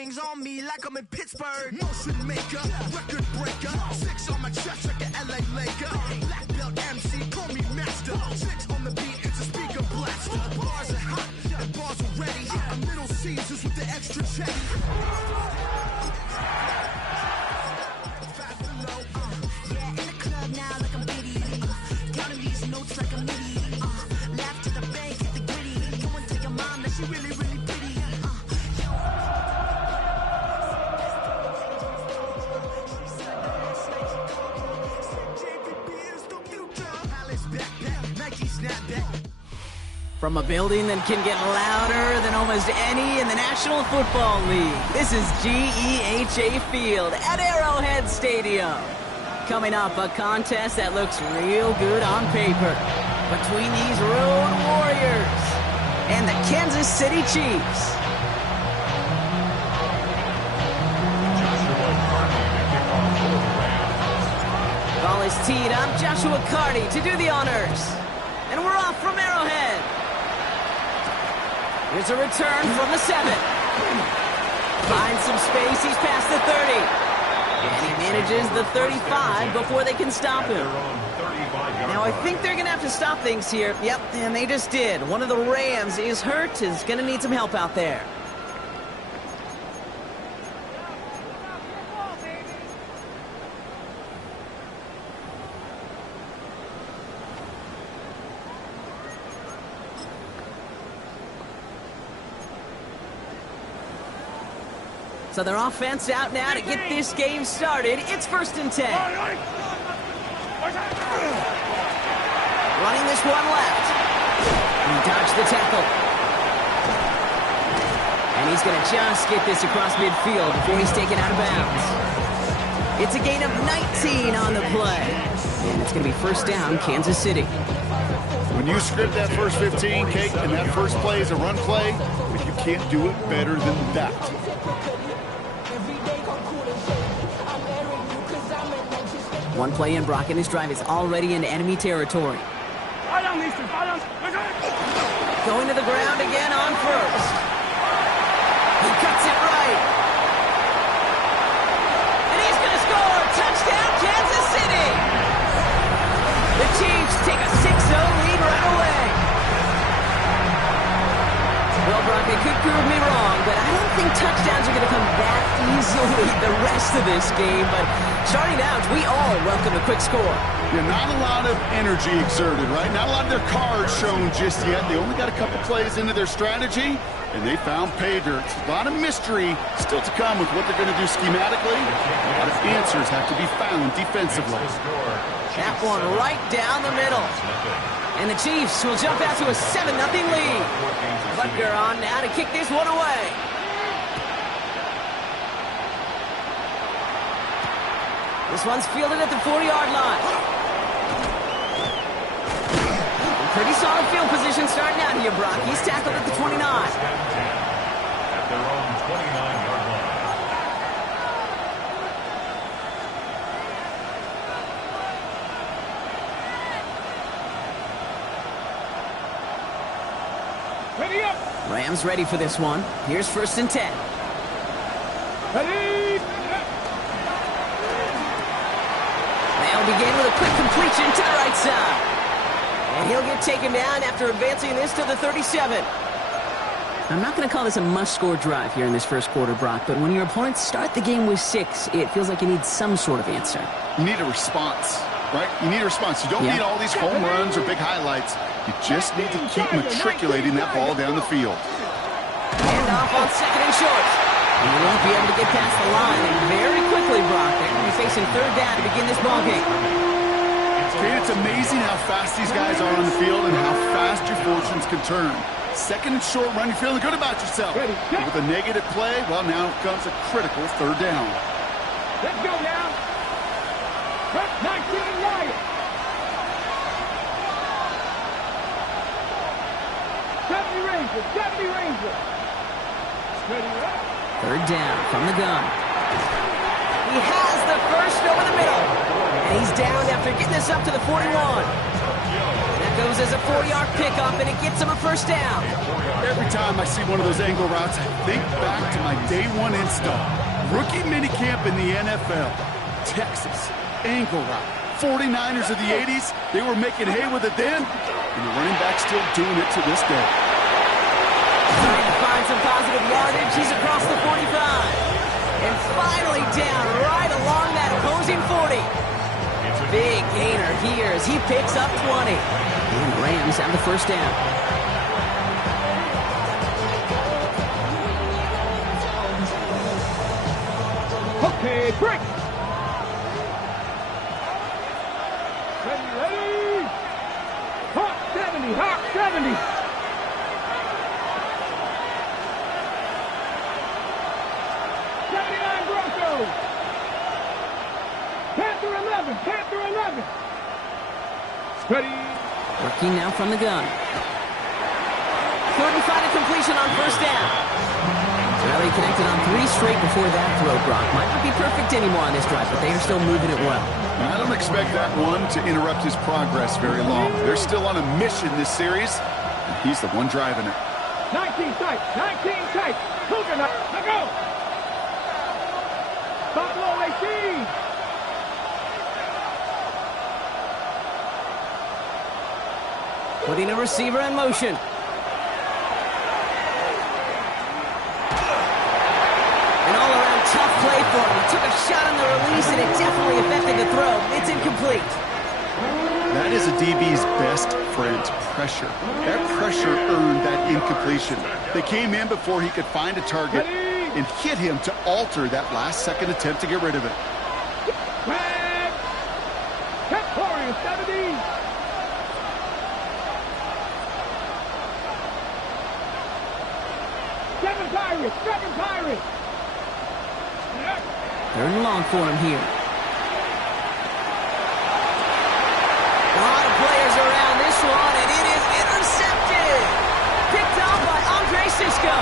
rings on me like I'm in Pittsburgh. Motion maker, record breaker. 6 on my chest like an LA Laker. Black belt MC, call me master. 6 on the beat, it's a speaker blaster. Bars are hot, and bars are ready. I'm Little Caesars with the extra chetty. Yeah, in the club now like I'm Biddy. Counting these notes like I'm Liddy. Laugh to the bank, hit the gritty. Go and tell your mom that she really, really pretty. From a building that can get louder than almost any in the National Football League, this is GEHA Field at Arrowhead Stadium. Coming up, a contest that looks real good on paper between these Road Warriors and the Kansas City Chiefs. Ball is teed up, Joshua Carty to do the honors. And we're off from Arrowhead. Here's a return from the 7. Finds some space, he's past the 30. And he manages the 35 before they can stop him. Now I think they're going to have to stop things here. Yep, and they just did. One of the Rams is hurt, is going to need some help out there. So their offense out now to get this game started. It's 1st and 10. Running this one left. He dodged the tackle. And he's going to just get this across midfield before he's taken out of bounds. It's a gain of 19 on the play. And it's going to be 1st down, Kansas City. When you script that first 15, Kate, and that first play is a run play, but you can't do it better than that. One play in, Brock, and his drive is already into enemy territory. Going to the ground again on 1st. He cuts it right. And he's going to score. Touchdown, Kansas City. The Chiefs take a 6-0 lead right away. Well, Brock, they could prove me wrong, but I don't think touchdowns are going to come that easily the rest of this game. But starting out, we all welcome a quick score. Yeah, not a lot of energy exerted, right? Not a lot of their cards shown just yet. They only got a couple plays into their strategy, and they found pay dirt. A lot of mystery still to come with what they're going to do schematically. A lot of answers have to be found defensively. That one right down the middle. And the Chiefs will jump out to a 7-0 lead. Butker on now to kick this one away. This one's fielded at the 40-yard line. Pretty solid field position starting out here, Brock. He's tackled at the 29. At their own 29-yard line. Ready up. Rams ready for this one. Here's 1st and 10. Ready. They'll begin with a quick completion to the right side. And he'll get taken down after advancing this to the 37. I'm not going to call this a must-score drive here in this first quarter, Brock, but when your opponents start the game with 6, it feels like you need some sort of answer. You need a response, right? You need a response. You don't need all these home runs or big highlights. You just need to keep matriculating that ball down the field. Hand off on 2nd and short. And he won't be able to get past the line. And very quickly, Brock, they're going to be facing 3rd down to begin this ballgame. Okay, it's amazing how fast these guys are on the field and how fast your fortunes can turn. 2nd and short run, you're feeling good about yourself. But with a negative play, well, now comes a critical 3rd down. Let's go now. Rep 19 right. 70 Rangers, 70 Rangers. Steady up. 3rd down from the gun. He has the first over the middle. And he's down after getting this up to the 41. That goes as a 4-yard pickup, and it gets him a first down. Every time I see one of those angle routes, I think back to my day one install. Rookie minicamp in the NFL. Texas, angle route. 49ers of the 80s, they were making hay with it then, and the running back's still doing it to this day. Trying to find some positive yardage, he's across the 45. And finally down right along that opposing 40. Big gainer here as he picks up 20. And the Rams have the first down. Okay, break. Ready. Hawk 70, Hawk 70. Panther 11, Panther 11. Steady. Working now from the gun. Couldn't find a completion on first down. Well, he connected on 3 straight before that throw, Grock. Might not be perfect anymore on this drive, but they are still moving it well. I don't expect that one to interrupt his progress very long. They're still on a mission this series, and he's the one driving it. 19 tight, 19 tight. Cougar, let go. Buffalo 18. Putting a receiver in motion. An all-around tough play for him. He took a shot on the release, and it definitely affected the throw. It's incomplete. That is a DB's best friend, pressure. That pressure earned that incompletion. They came in before he could find a target and hit him to alter that last-second attempt to get rid of it. Back. Captorian 70. Seven Pirates. Third and long for him here. A lot of players around this one, and it is intercepted. Picked off by Andre Sisco.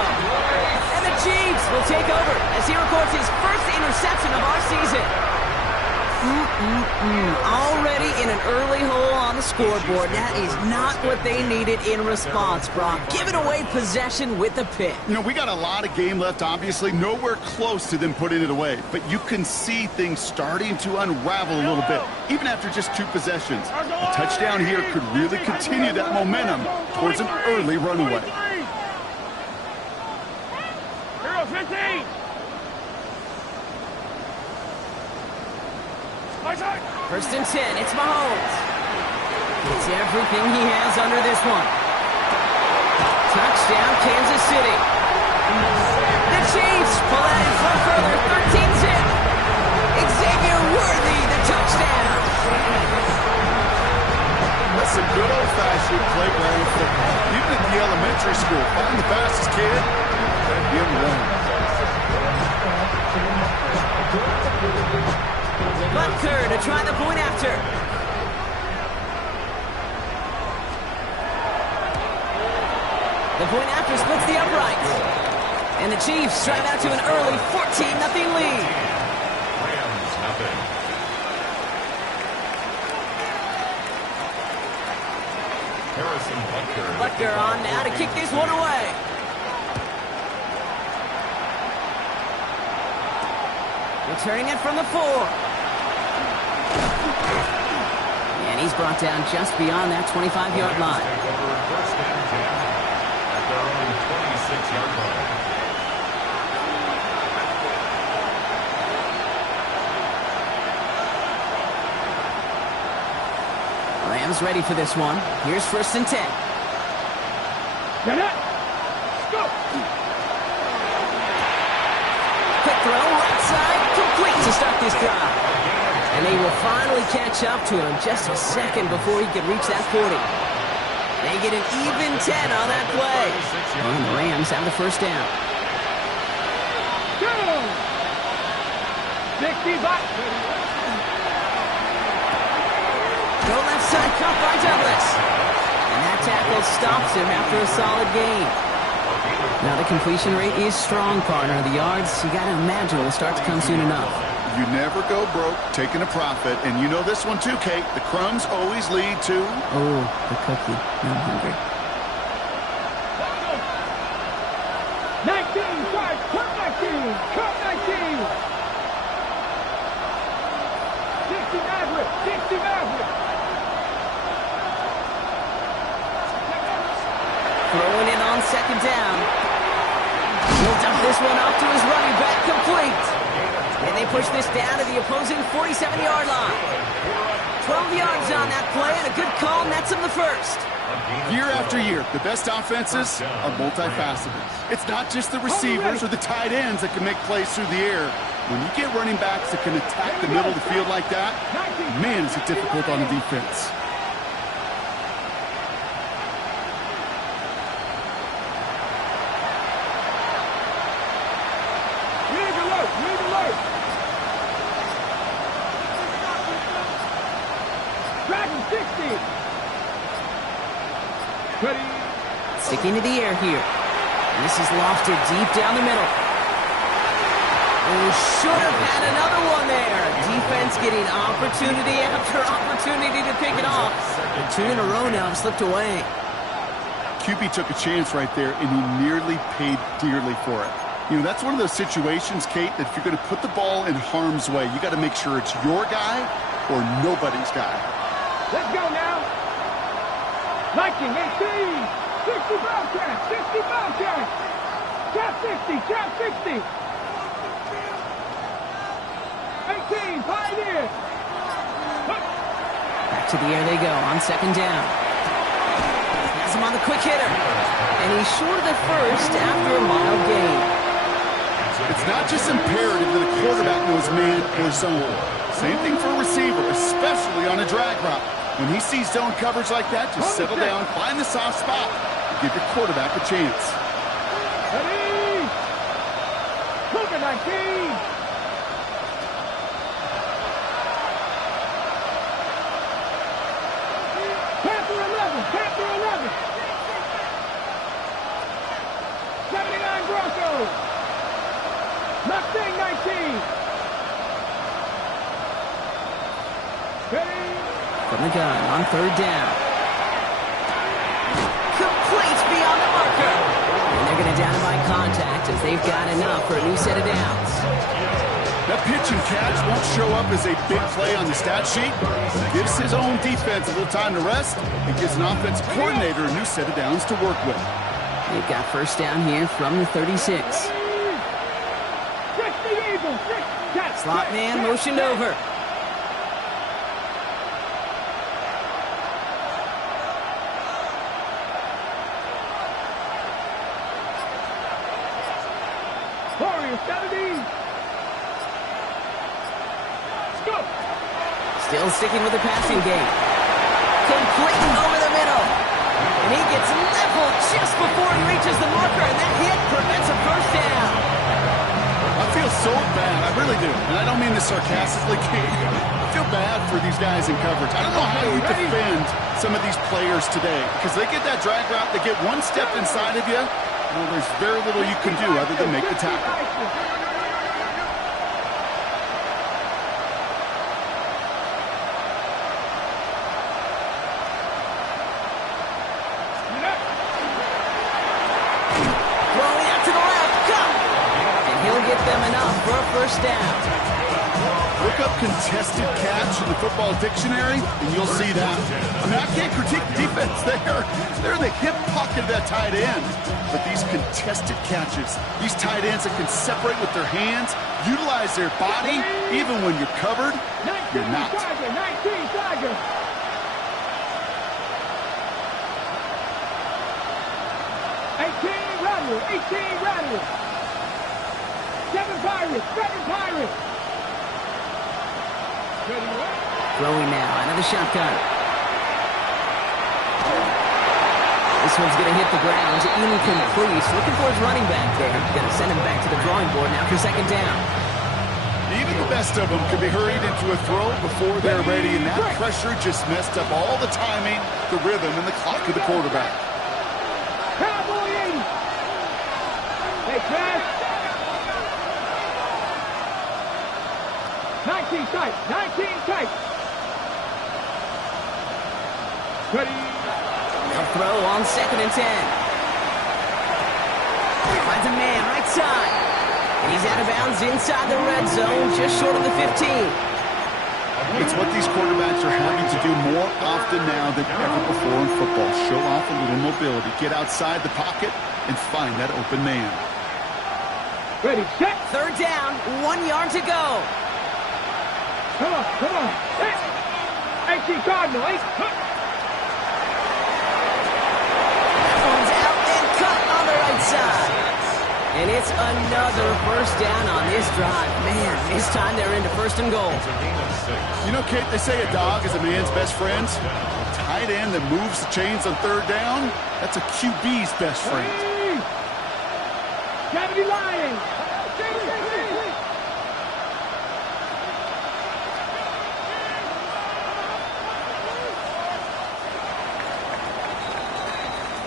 And the Chiefs will take over as he records his first interception of our season. Already in an early hole on the scoreboard. That is not what they needed in response, Brock. Giving away possession with the pick. You know, we got a lot of game left, obviously. Nowhere close to them putting it away. But you can see things starting to unravel a little bit, even after just 2 possessions. A touchdown here could really continue that momentum towards an early runaway. Hero 15. First and 10, it's Mahomes. It's everything he has under this one. Touchdown, Kansas City. The Chiefs pull out in front further, 13-zip. Xavier Worthy, the touchdown. That's some good old-fashioned playground football. Even at the elementary school, find the fastest kid and him run. Butker to try the point after. The point after splits the uprights. And the Chiefs drive out to an early 14-0 lead. Rams nothing. Harrison Butker on now to kick this one away. Returning it from the 4. And he's brought down just beyond that 25-yard line. First and 10 at their own 26-yard line. Rams ready for this one. Here's first and 10. Get it. Go. Quick throw, right side, complete to start this drive. And they will finally catch up to him just a second before he could reach that 40. They get an even 10 on that play. And the Rams have the first down. Go. 65. Go left side, cut by Douglas. And that tackle stops him after a solid gain. Now the completion rate is strong, partner. The yards, you got to imagine, will start to come soon enough. You never go broke taking a profit. And you know this one too, Kate. The crumbs always lead to... Oh, the cookie. I'm hungry. 19, charge, cut 19, cut 19. 60 Maverick, 60 Maverick. Throwing in on second down. He'll dump this one off to his running back, complete. And they push this down to the opposing 47-yard line. 12 yards on that play, and a good call nets him the first. Year after year, the best offenses are multifaceted. It's not just the receivers or the tight ends that can make plays through the air. When you get running backs that can attack the middle of the field like that, man, is it difficult on the defense. Sticking to the air here. And this is lofted deep down the middle. Oh, should have had another one there. Defense getting opportunity after opportunity to pick it off. And 2 in a row now have slipped away. QB took a chance right there, and he nearly paid dearly for it. You know, that's one of those situations, Kate, that if you're going to put the ball in harm's way, you got to make sure it's your guy or nobody's guy. Let's go now. Viking 18. 60 Bobcats, 60 Bobcats. Cap 60, cap 60. 18, Pioneers. Back to the air they go on second down. Has him on the quick hitter. And he's short of the first after a mild gain. It's not just imperative that a quarterback knows man or zone. Same thing for a receiver, especially on a drag route. When he sees zone coverage like that, just settle down, find the soft spot, and give your quarterback a chance. Ready? Cougar 19. Panther 11, Panther 11. 79 Broncos. Mustang 19. Ready? From the gun on third down. Complete beyond the marker. And they're going to down him by contact as they've got enough for a new set of downs. That pitch and catch won't show up as a big play on the stat sheet. It gives his own defense a little time to rest. It gives an offensive coordinator a new set of downs to work with. They've got first down here from the 36. Slot man motioned over. Still sticking with the passing game. Complete over the middle. And he gets leveled just before he reaches the marker, and that hit prevents a first down. I feel so bad. I really do. And I don't mean this sarcastically, Kate. I feel bad for these guys in coverage. I don't know how you defend some of these players today, because they get that drag route, they get one step inside of you, well, there's very little you can do other than make the tackle. First down. Look up contested catch in the football dictionary, and you'll see that. I mean, I can't critique the defense there. They're in the hip pocket of that tight end. But these contested catches, these tight ends that can separate with their hands, utilize their body, even when you're covered, you're not. 19 Tiger. 18 Rattle, 18 Rattle. 7 Pirates, 7 Pirates. Throwing now, another shotgun. This one's going to hit the ground. Incomplete. Looking for his running back there. Going to send him back to the drawing board now for second down. Even the best of them can be hurried into a throw before they're ready, and that pressure just messed up all the timing, the rhythm, and the clock of the quarterback. Cowboy 80. Hey, Crash. 19 tight. 19 tight. Ready. They'll throw on 2nd and 10. Finds a man right side. And he's out of bounds inside the red zone, just short of the 15. It's what these quarterbacks are having to do more often now than ever before in football. Show off a little mobility. Get outside the pocket and find that open man. Ready, set. 3rd down, 1 yard to go. Come on, come on. Hey, AC Cardinal, hey. One's out and cut on the right side. And it's another 1st down on this drive. Man, this time they're into 1st and goal. You know, Kate, they say a dog is a man's best friend. A tight end that moves the chains on 3rd down, that's a QB's best friend. Hey. 70 Lions.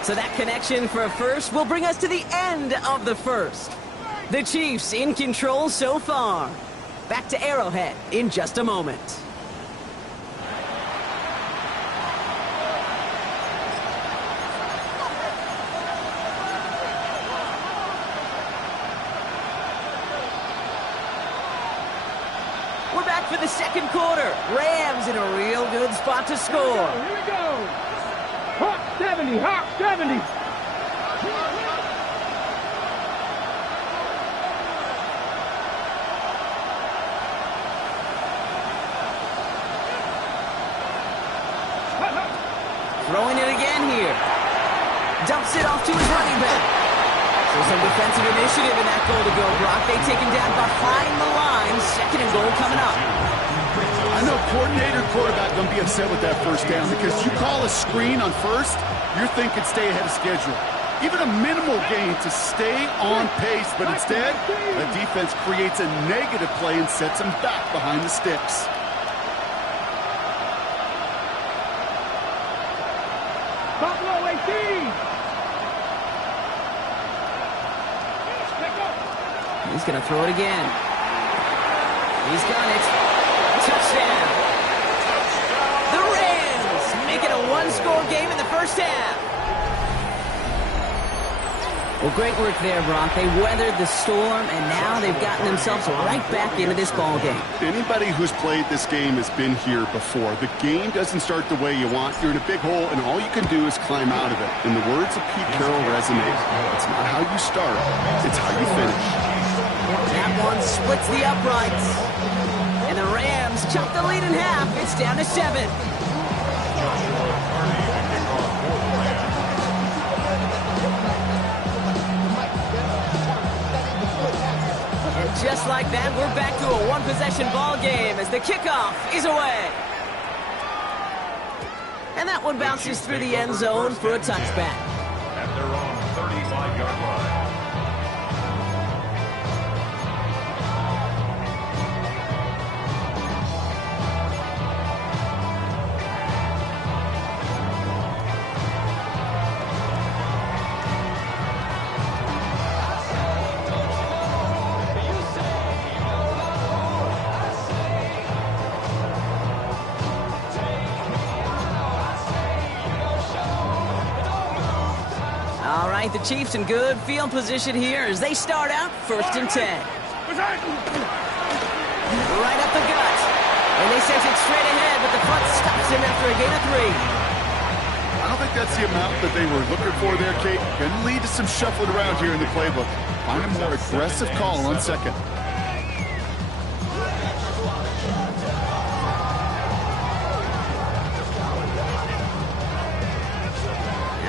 So that connection for a first will bring us to the end of the 1st. The Chiefs in control so far. Back to Arrowhead in just a moment. We're back for the 2nd quarter. Rams in a real good spot to score. Here we go. Hawk 70, Hawk 70. Throwing it again here. Dumps it off to his running back. So some defensive initiative in that goal to go, Brock. They take him down behind the line. 2nd and goal coming up. I know coordinator quarterback going to be upset with that 1st down because you call a screen on 1st, you're thinking stay ahead of schedule. Even a minimal gain to stay on pace, but instead, the defense creates a negative play and sets him back behind the sticks. Buffalo 18. He's going to throw it again. He's got it. Touchdown. The Rams make it a 1-score game in the 1st half. Well, great work there, Brock. They weathered the storm, and now they've gotten themselves right back into this ball game. Anybody who's played this game has been here before. The game doesn't start the way you want. You're in a big hole, and all you can do is climb out of it. In the words of Pete Carroll resonate, it's not how you start, it's how you finish. That one splits the uprights. And the Rams chop the lead in half. It's down to 7. And just like that, we're back to a 1-possession ball game as the kickoff is away. And that one bounces through the end zone for a touchback. At their own 35-yard line. The Chiefs in good field position here as they start out 1st and 10. Right up the gut. And they send it straight ahead, but the front stops him after a gain of 3. I don't think that's the amount that they were looking for there, Kate. Going to lead to some shuffling around here in the playbook. Find a more aggressive call on 2nd.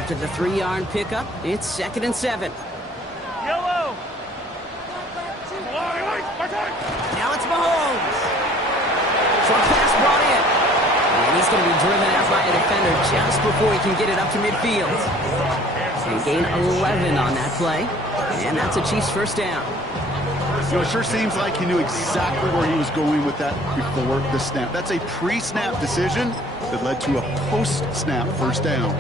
After the 3-yard pickup, it's 2nd and 7. Yellow. Now it's Mahomes. Short pass brought in. And he's going to be driven out by a defender just before he can get it up to midfield. And gain 11 on that play. And that's a Chiefs 1st down. You know, it sure seems like he knew exactly where he was going with that before the snap. That's a pre-snap decision that led to a post-snap 1st down.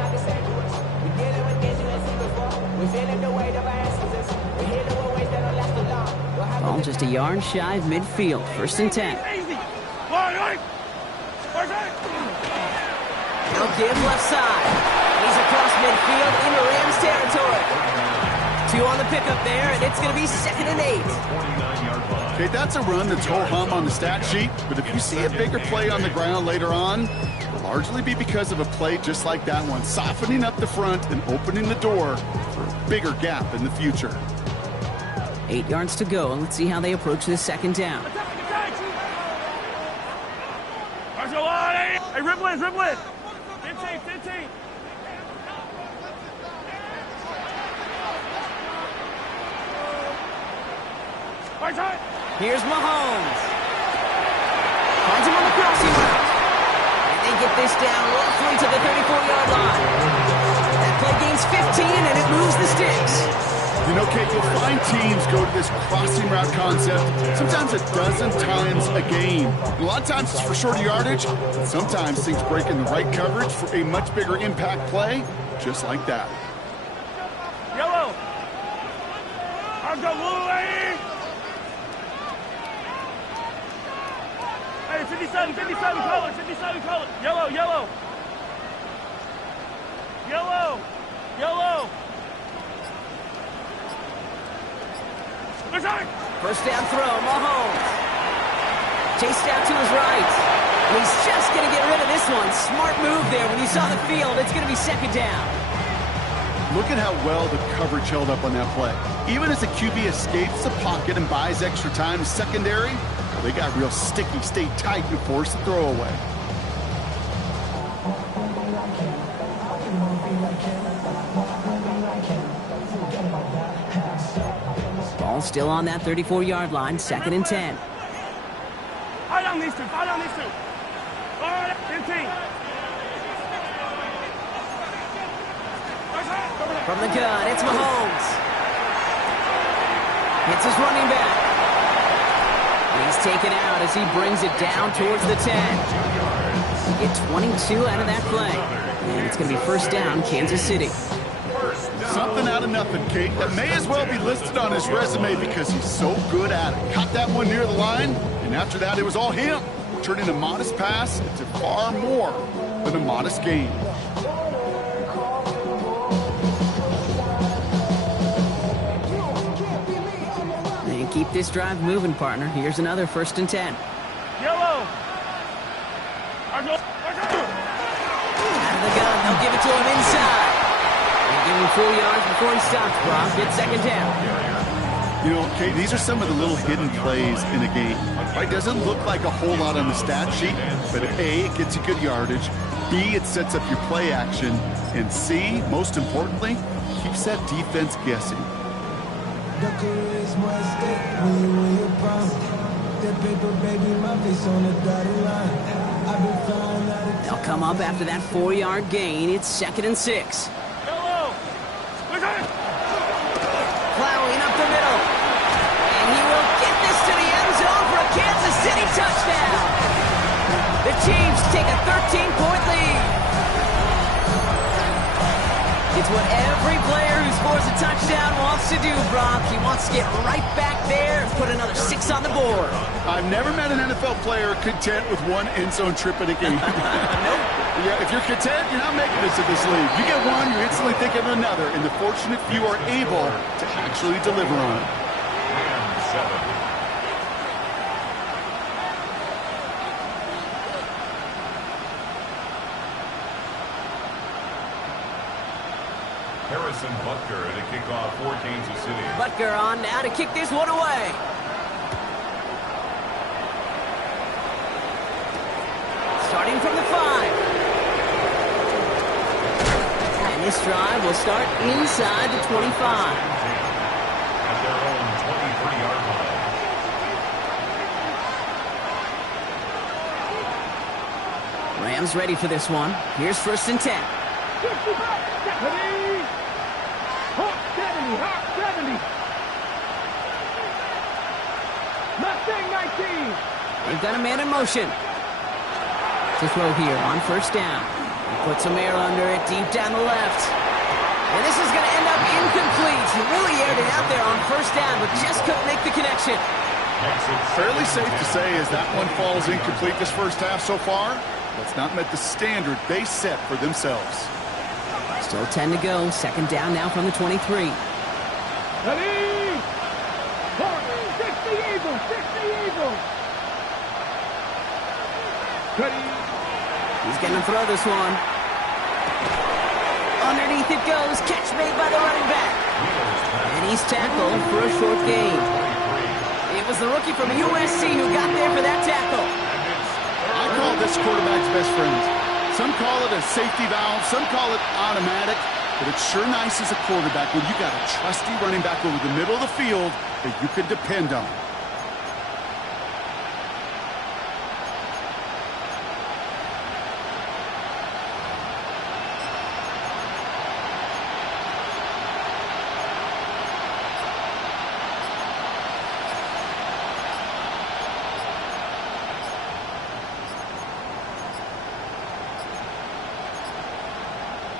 Ball just a yard shy of midfield. 1st and 10. give left side. He's across midfield into Rams territory. 2 on the pickup there, and it's going to be 2nd and 8. Okay, that's a run that's ho-hum on the stat sheet, but if you see a bigger play on the ground later on, it'll largely be because of a play just like that one, softening up the front and opening the door for a bigger gap in the future. 8 yards to go, and let's see how they approach this 2nd down. Hey, rip blitz, rip blitz. 15, 15. Right side. Here's Mahomes. Finds him on the crossing route. And they get this down roughly to the 34-yard line. That play gains 15, and it moves the sticks. You know, Kate, you'll find teams go to this crossing route concept sometimes a dozen times a game. And a lot of times it's for shorter yardage, but sometimes things break in the right coverage for a much bigger impact play, just like that. Yellow. I've got blue, lady. Hey, 57, 57 color, 57 color. Yellow, yellow. Yellow, yellow. First down throw, Mahomes. Chased out to his right. And he's just going to get rid of this one. Smart move there. When you saw the field, it's going to be 2nd down. Look at how well the coverage held up on that play. Even as the QB escapes the pocket and buys extra time in secondary, they got real sticky, stayed tight, and forced the throw away. Ball still on that 34-yard line, 2nd and 10. Fire down these two, fire down these two. 15. From the gun, it's Mahomes. It's his running back. He's taken out as he brings it down towards the 10. Get 22 out of that play. And it's going to be 1st down, Kansas City. Something out of nothing, Kate. That may as well be listed on his resume because he's so good at it. Caught that one near the line, and after that, it was all him. Turning a modest pass into far more than a modest gain. And keep this drive moving, partner. Here's another 1st and 10. Yellow. Out of the gun, they'll give it to him inside. Give him 4 yards before he stops, Brock. Get 2nd down. You know, Kate, these are some of the little hidden plays in a game. Right? Doesn't look like a whole lot on the stat sheet, but A, it gets you good yardage. B, it sets up your play action. And C, most importantly, keeps that defense guessing. They'll come up after that 4-yard gain. It's 2nd and 6. Plowing up the middle. And he will get this to the end zone for a Kansas City touchdown. The Chiefs take a 13-point lead. It's what every player who scores a touchdown wants to do, Brock. He wants to get right back there and put another 6 on the board. I've never met an NFL player content with one end zone trip in a game. Nope. Yeah, if you're content, you're not making it to this league. You get one, you instantly think of another, and the fortunate few are able to actually deliver on it. Harrison Butker at a kickoff for Kansas City. Butker on now to kick this one away. Starting from the 5. And this drive will start inside the 25. At their own 23-yard line. Rams ready for this one. Here's 1st and 10. 70, hot 70. Mustang 19. They've got a man in motion. To throw here on 1st down. He puts some air under it deep down the left. And this is going to end up incomplete. He really aired it out there on 1st down, but just couldn't make the connection. Fairly safe to say as that one falls incomplete this first half so far. That's not met the standard they set for themselves. Still 10 to go. Second down now from the 23. Ready? 60 Eagles, 60 Eagles. Ready? He's going to throw this one. Underneath it goes. Catch made by the running back. And he's tackled for a short gain. It was the rookie from USC who got there for that tackle. I call this quarterback's best friend. Some call it a safety valve, some call it automatic, but it's sure nice as a quarterback when you got a trusty running back over the middle of the field that you can depend on.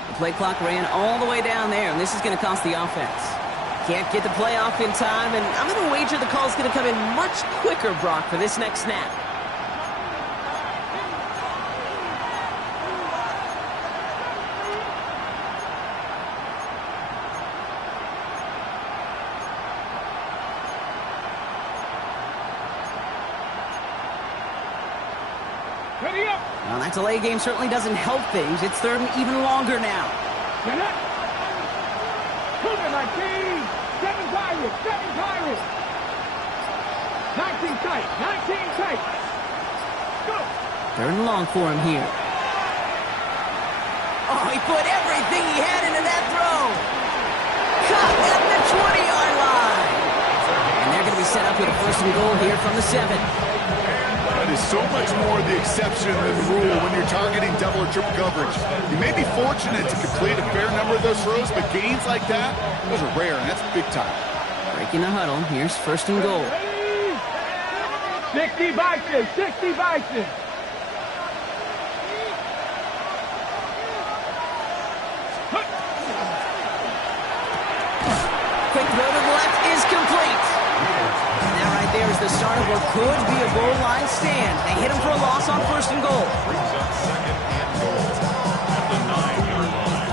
The play clock ran all the way down there, and this is going to cost the offense. Can't get the play off in time, and I'm going to wager the call's going to come in much quicker, Brock, for this next snap. Ready up. Well, that delay game certainly doesn't help things. It's third and even longer now. Get up. Move it, 19. 7 Pirates, 7 Pirates. 19 tight, 19 tight. Go. Third and long for him here. Oh, he put everything he had into that throw. Caught at the 20-yard line. And they're going to be set up with a first and goal here from the 7. That is so much more the exception than the rule when you're targeting double or triple coverage. You may be fortunate to complete a fair number of those throws, but gains like that, those are rare, and that's big time. Breaking the huddle. Here's first and goal. 60 Vikings, 60 Vikings. Quick throw to the left is complete. And that right there is the start of what could be a goal line stand. They hit him for a loss on first and goal. Brings up second and goal at the 9-yard line.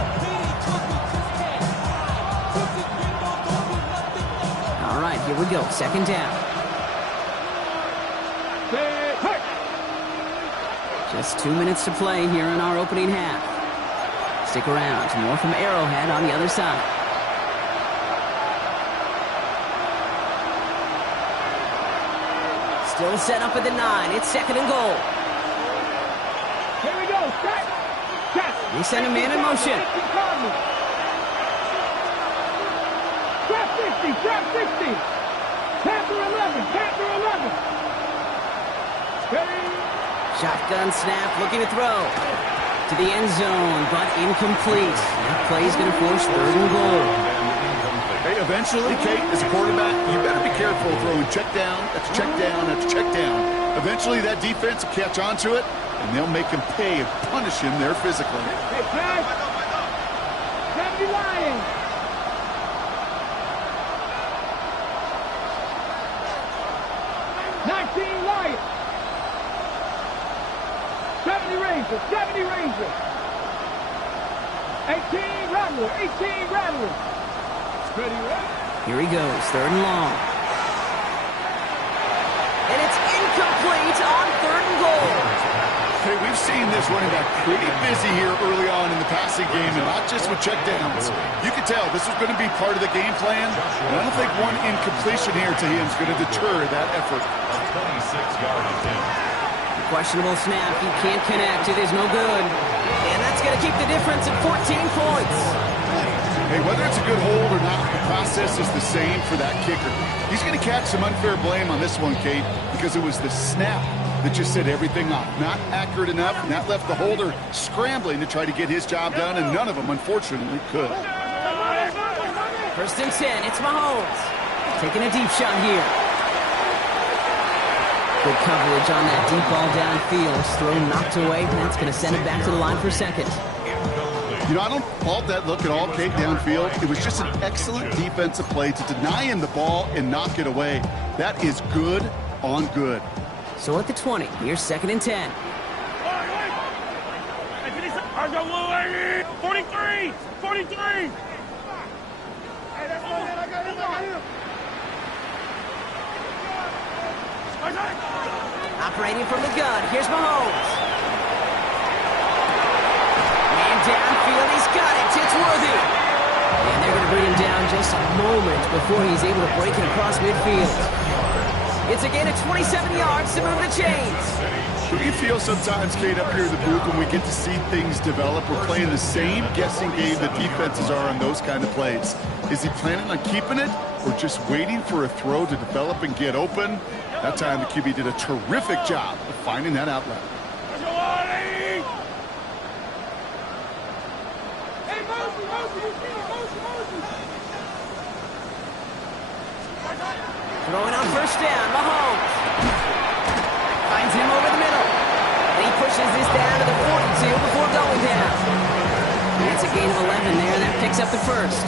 All right, here we go. Second down. Just 2 minutes to play here in our opening half. Stick around. More from Arrowhead on the other side. Still set up at the 9. It's second and goal. Here we go. Set. Set. They send a man in motion. Trap 60. Trap 60. Panther 11. Panther 11. Ready. Shotgun snap, looking to throw. To the end zone, but incomplete. That play's going to force third and goal. Hey, eventually, Kate, as a quarterback, you better be careful throwing check down, that's check down, that's check down. Eventually, that defense will catch on to it, and they'll make him pay and punish him there physically. Hey, pass. 70 Lions. Lions. 70 Rangers, 70 Rangers. 18 Rattlers, 18 Rattlers. Ready, ready. Here he goes, third and long. And it's incomplete on third and goal. Hey, we've seen this running back pretty busy here early on in the passing game, and not just with checkdowns. You can tell this was going to be part of the game plan, and I don't think one incompletion here to him is going to deter that effort. A 26-yard attempt. Questionable snap, he can't connect, it is no good. And that's going to keep the difference at 14 points. Hey, whether it's a good hold or not, the process is the same for that kicker. He's going to catch some unfair blame on this one, Kate, because it was the snap that just set everything off. Not accurate enough, and that left the holder scrambling to try to get his job done, and none of them, unfortunately, could. First and 10, it's Mahomes. Taking a deep shot here. Good coverage on that deep ball downfield. Throw knocked away, and that's going to send it back to the line for second. You know, I don't fault that look at all, Kate, downfield. It was just an excellent defensive play to deny him the ball and knock it away. That is good on good. So at the 20, here's second and 10. Let's go, Blue 80! 43! 43! Hey, that's my man. I got him. Operating from the gun. Here's Mahomes. Man downfield. He's got it. It's worthy. And they're going to bring him down just a moment before he's able to break it across midfield. It's a gain of 27 yards to move the chains. We feel sometimes, Kate, up here in the booth when we get to see things develop. We're playing the same guessing game the defenses are on those kind of plays. Is he planning on keeping it or just waiting for a throw to develop and get open? That time the QB did a terrific job of finding that outlet. Throwing on first down, Mahomes. Finds him over the middle. And he pushes this down to the 42 before going down. It's a gain of 11 there, and that picks up the first.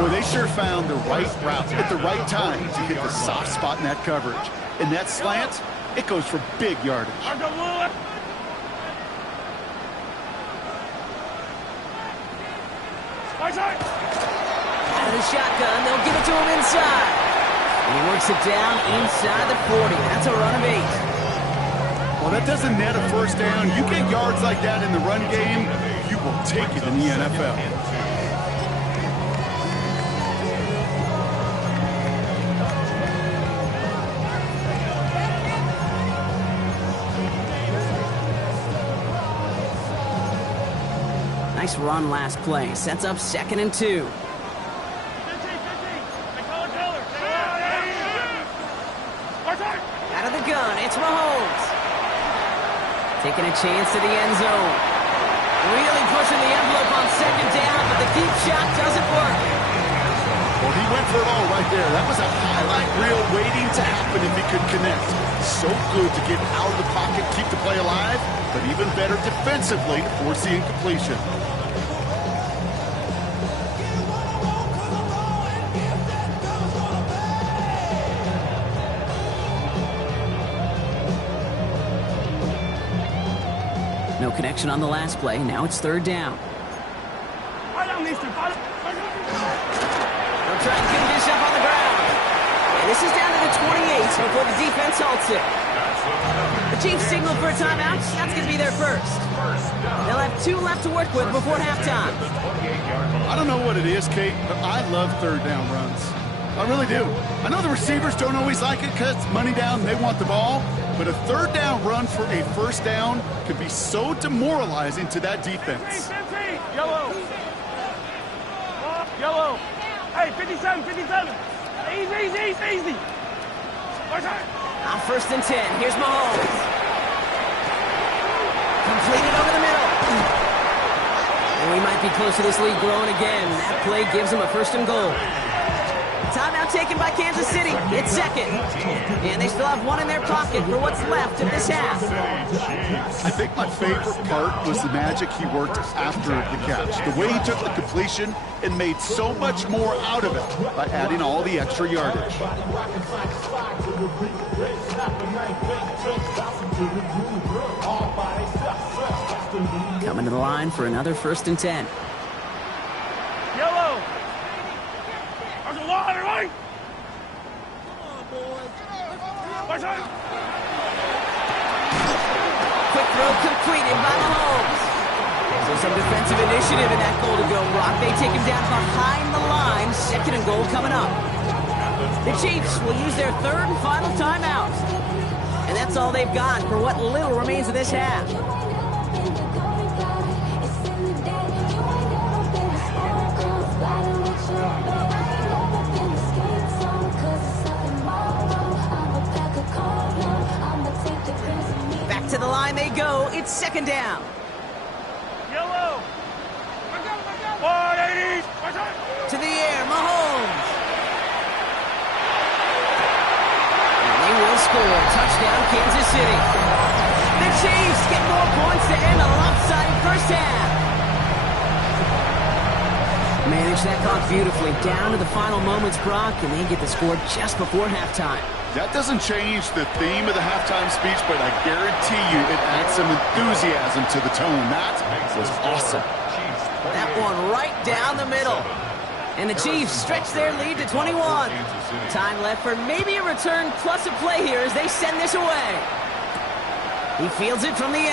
Boy, they sure found the right route at the right time to hit the soft spot in that coverage. And that slant, it goes for big yardage. Out of the shotgun, they'll give it to him inside. And he works it down inside the 40. That's a run of 8. Well, that doesn't net a first down. You get yards like that in the run game, you will take it in the NFL. Nice run last play. Sets up 2nd and 2. Out of the gun, it's Mahomes. Taking a chance to the end zone. Really pushing the envelope on 2nd down, but the deep shot doesn't work. Well, he went for it all right there. That was a highlight reel waiting to happen if he could connect. So good to get out of the pocket, keep the play alive, but even better defensively to force the incompletion. No connection on the last play. Now it's 3rd down. They'll try and finish up on the ground. And this is down to the 28 before the defense halts it. The Chiefs signal for a timeout. That's going to be their first. They'll have 2 left to work with before halftime. I don't know what it is, Kate, but I love 3rd down runs. I really do. I know the receivers don't always like it because it's money down, they want the ball. But a 3rd down run for a first down could be so demoralizing to that defense. Yellow. Yellow. Hey, 57, 57. Easy. On 1st and 10, here's Mahomes. Completed over the middle. And we might be close to this lead growing again. That play gives him a 1st and goal. Timeout taken by Kansas City. It's 2nd. And they still have 1 in their pocket for what's left of this half. I think my favorite part was the magic he worked after the catch. The way he took the completion and made so much more out of it by adding all the extra yardage. Coming to the line for another 1st and 10. Yellow. There's a lot, everybody. Quick throw completed by Mahomes. So some defensive initiative in that goal to go, Brock. They take him down behind the line. 2nd and goal coming up. The Chiefs will use their 3rd and final timeout. And that's all they've got for what little remains of this half. Back to the line they go. It's 2nd down. Yellow. 180. To the air, Mahomes. And they will score. Touchdown, Kansas City. The Chiefs get more points to end a lopsided first half. Manage that clock beautifully down to the final moments, Brock, and they get the score just before halftime. That doesn't change the theme of the halftime speech, but I guarantee you it adds some enthusiasm to the tone. That was awesome. That one right down the middle. And the Chiefs stretch their lead to 21. Time left for maybe a return plus a play here as they send this away. He fields it from the 8.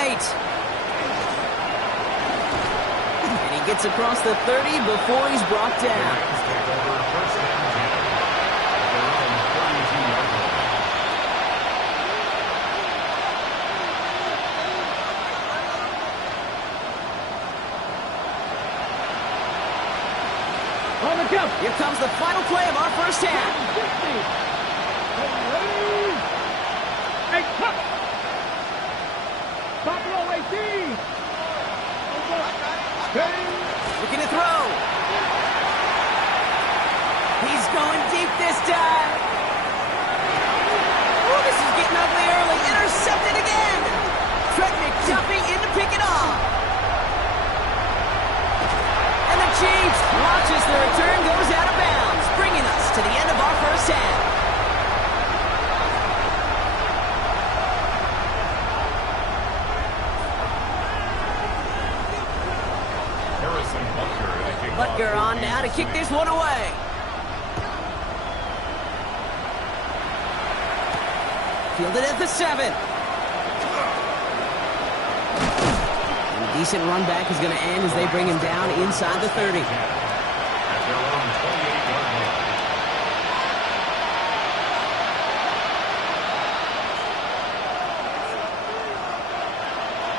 And he gets across the 30 before he's brought down. Here comes the final play of our first half. Hey, cut! Top row 18. Looking to throw. He's going deep this time. Oh, this is getting ugly early. Intercepted again. Trent McDuffie in to pick it off. And the Chiefs watch as the return goes out of bounds, bringing us to the end of our first half. Butker on now to kick this one away. Fielded at the 7. A decent run back is going to end as they bring him down inside the 30.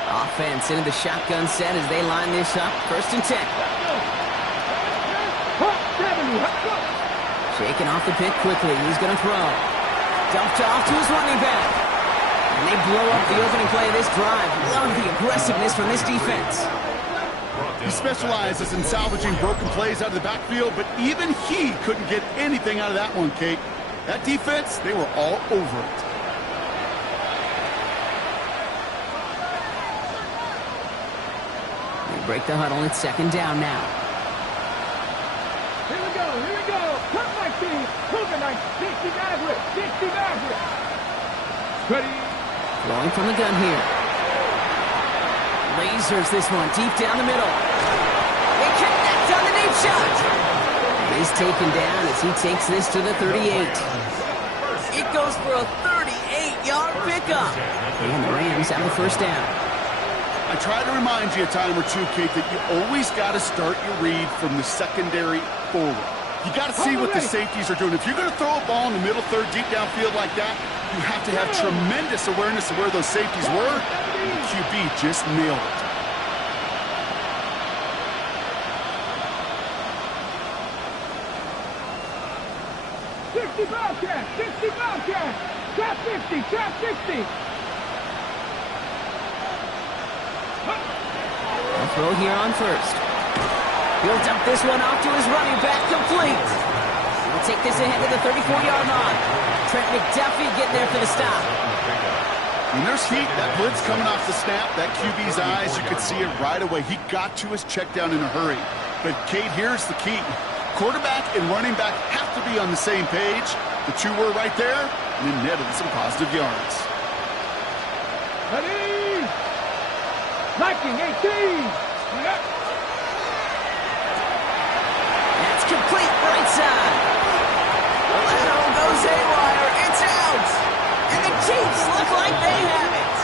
Offense into the shotgun set as they line this up. 1st and 10. Shaking off the pick quickly. He's going to throw. Dumped off to his running back. And they blow up the opening play of this drive. Love the aggressiveness from this defense. He specializes in salvaging broken plays out of the backfield, but even he couldn't get anything out of that one, Kate. That defense, they were all over it. They break the huddle. It's 2nd down now. Here we go. Cut my team. Hook it like 60 Maverick. Ready? Throwing from the gun here. Lasers this one deep down the middle. They connect on the deep shot. He's taken down as he takes this to the 38. It goes for a 38-yard pickup. And the Rams have the 1st down. I try to remind you a time or two, Kate, that you always got to start your read from the secondary forward. You got to see what the safeties are doing. If you're going to throw a ball in the middle third, deep downfield like that, you have to have tremendous awareness of where those safeties were. And the QB just nailed it. Bobcat. Trap 50. A throw here on 1st. He'll dump this one off to his running back, complete. He'll take this ahead to the 34-yard line. Trent McDuffie getting there for the stop. When there's heat, that blitz coming off the snap, that QB's eyes, you could see it right away. He got to his check down in a hurry. But, Kate, here's the key. Quarterback and running back have to be on the same page. The two were right there, and then netted some positive yards. Ready? Liking 18. That's complete right side. The lateral goes haywire. It's out. And the Chiefs look like they have it.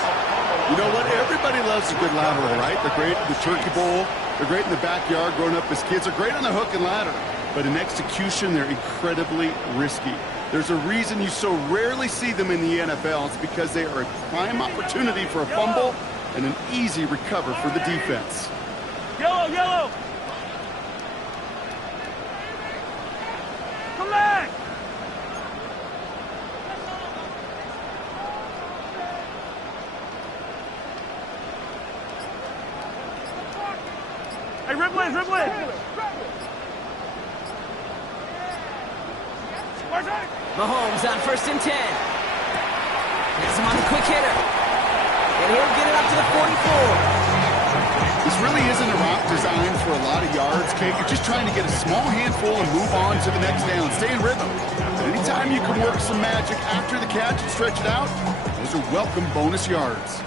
You know what? Everybody loves a good lateral, right? They're great in the turkey bowl. They're great in the backyard growing up as kids. They're great on the hook and ladder. But in execution, they're incredibly risky. There's a reason you so rarely see them in the NFL. It's because they are a prime opportunity for a fumble and an easy recover for the defense. Yellow. Come back. Hey, Ripley. Mahomes on 1st and 10. Has him on the quick hitter. And he'll get it up to the 44. This really isn't a route designed for a lot of yards, Kate. You're just trying to get a small handful and move on to the next down. Stay in rhythm. But anytime you can work some magic after the catch and stretch it out, those are welcome bonus yards.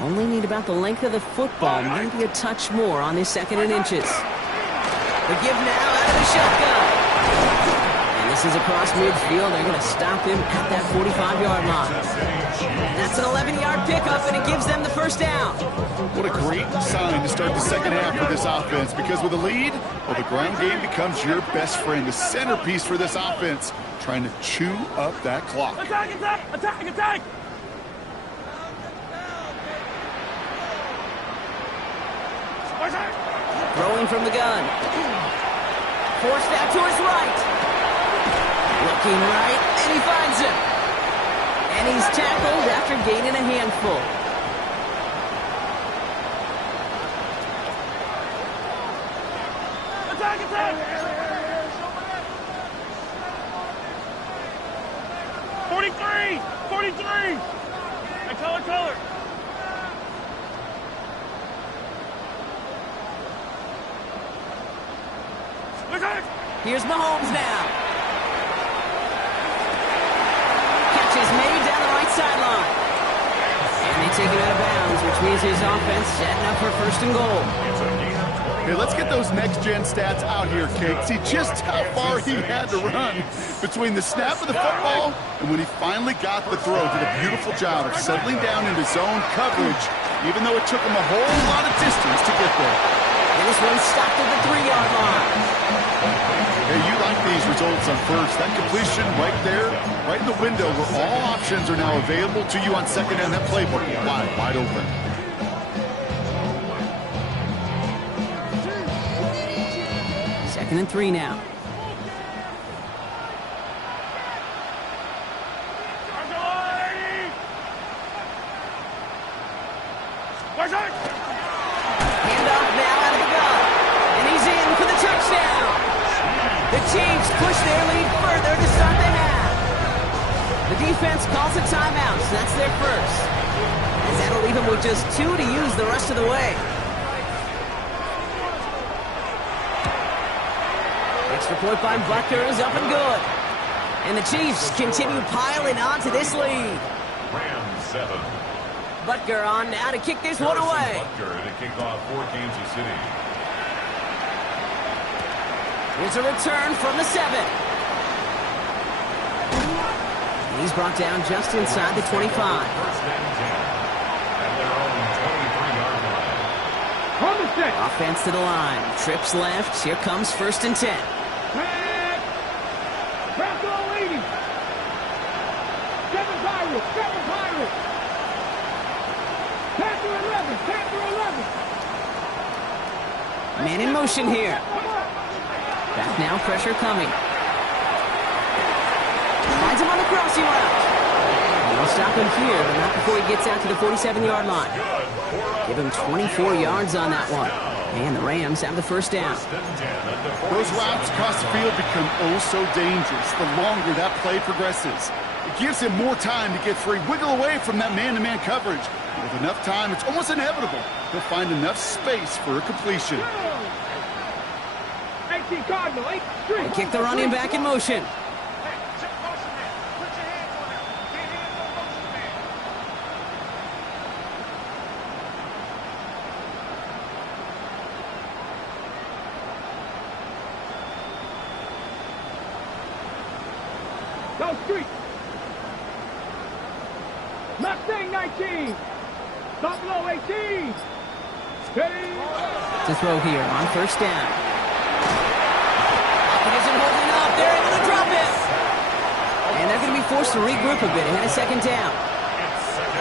Only need about the length of the football, maybe a touch more on this 2nd and inches. The give now out of the shotgun. And this is across midfield. They're going to stop him at that 45-yard line. That's an 11-yard pickup, and it gives them the first down. What a great sign to start the second half for this offense, because with a lead, well, the ground game becomes your best friend, the centerpiece for this offense, trying to chew up that clock. Attack, attack, attack, attack! Throwing from the gun. Forced out to his right. Looking right, and he finds him. And he's tackled after gaining a handful. Attack, attack! 43! 43! Hey, color! Here's Mahomes now. Catch is made down the right sideline. And they take it out of bounds, which means his offense setting up for 1st and goal. Okay, let's get those next-gen stats out here, Kate. See just how far he had to run between the snap of the football and when he finally got the throw. Did a beautiful job of settling down into zone coverage, even though it took him a whole lot of distance to get there. And this one stopped at the 3-yard line. Hey, you like these results on first. That completion right there, right in the window where all options are now available to you on second and that playbook wide open. Second and 3 now. Handoff now out of the gun. And he's in for the touchdown. The Chiefs push their lead further to start the half. The defense calls a timeout, so that's their first. As that'll leave them with just 2 to use the rest of the way. Extra point by Butker is up and good. And the Chiefs continue piling on to this lead. Rams 7. Butker on now to kick this one away. Butker to kick off for Kansas City. Here's a return from the 7. He's brought down just inside the 25. First and 10 at their own 23-yard line. On the set. Offense to the line. Trips left. Here comes 1st and 10. Back to the lady. 7 Pirates. 7 Pirates. Panther 11. Panther 11. Man in motion here. Back now, pressure coming. Finds him on the crossing route. He'll stop him here, but not before he gets out to the 47-yard line. Give him 24 yards on that one. And the Rams have the first down. Those routes across the field become oh so dangerous the longer that play progresses. It gives him more time to get free, wiggle away from that man-to-man coverage. And with enough time, it's almost inevitable he'll find enough space for a completion. 18 Cardinal, 8 3. They kick the running back in motion. Go street. Mustang 19. Buffalo 18. Steady. To throw here on 1st down. It isn't holding up. They're able to drop it. And they're going to be forced to regroup a bit ahead of 2nd down.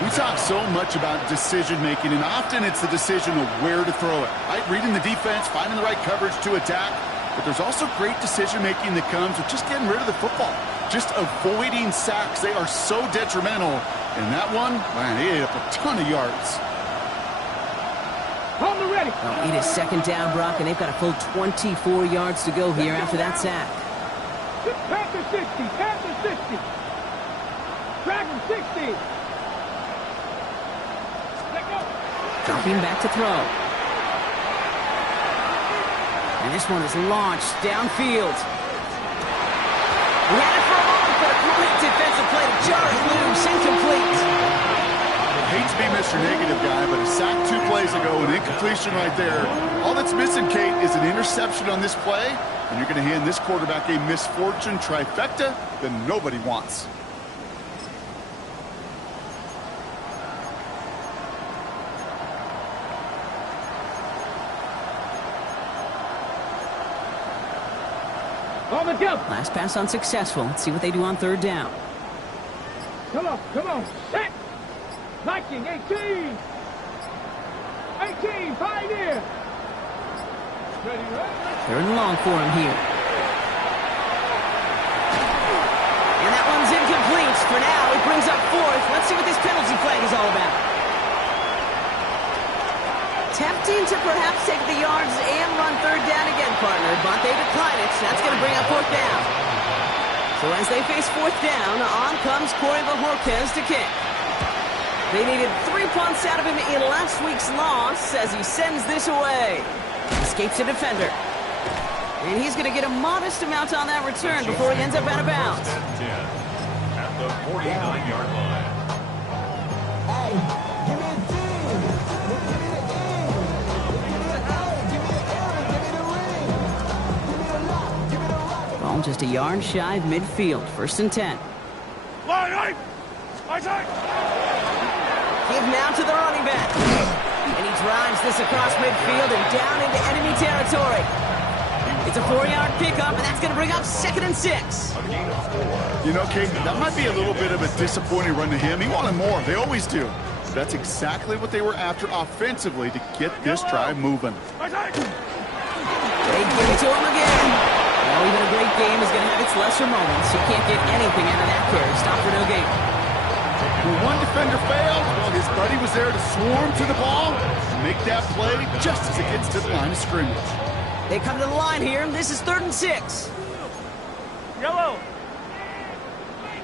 We talk so much about decision-making, and often it's the decision of where to throw it. Right? Reading the defense, finding the right coverage to attack. But there's also great decision-making that comes with just getting rid of the football. Just avoiding sacks. They are so detrimental. And that one, man, he ate up a ton of yards. On the ready. Well, it is 2nd down, Brock, and they've got a full 24 yards to go here after that sack. Panther 60. Panther 60. Dragon 60. Let go. Dropping back to throw. And this one is launched downfield. He had it for a moment, but a great defensive play to jar it loose, incomplete. Hate to be Mr. Negative guy, but a sack 2 plays ago, an incompletion right there. All that's missing, Kate, is an interception on this play, and you're going to hand this quarterback a misfortune trifecta that nobody wants. On the jump. Last pass unsuccessful. Let's see what they do on third down. Come on, set. Viking, 18. 18, pioneer. Ready, Third and long for him here. And that one's incomplete. For now, it brings up fourth. Let's see what this penalty flag is all about. Tempting to perhaps take the yards and run third down again, partner, but they decline it. That's going to bring up fourth down. So as they face fourth down, on comes Corey Bajorquez to kick. They needed 3 punts out of him in last week's loss as he sends this away. Escapes a defender. And he's going to get a modest amount on that return before he ends up out of bounds. At the 49-yard line. Ball just a yard shy of midfield. 1st and 10. Give now to the running back. And he drives this across midfield and down into enemy territory. It's a 4-yard pickup, and that's going to bring up 2nd and 6. You know, Kate, that might be a little bit of a disappointing run to him. He wanted more. They always do. That's exactly what they were after offensively to get this drive moving. They give it to him again. Well, even a great game is going to have its lesser moments. You can't get anything out of that carry. Stop for no gain. When one defender failed, well, his buddy was there to swarm to the ball and make that play just as it gets to the line of scrimmage. They come to the line here. This is 3rd and 6. Yellow.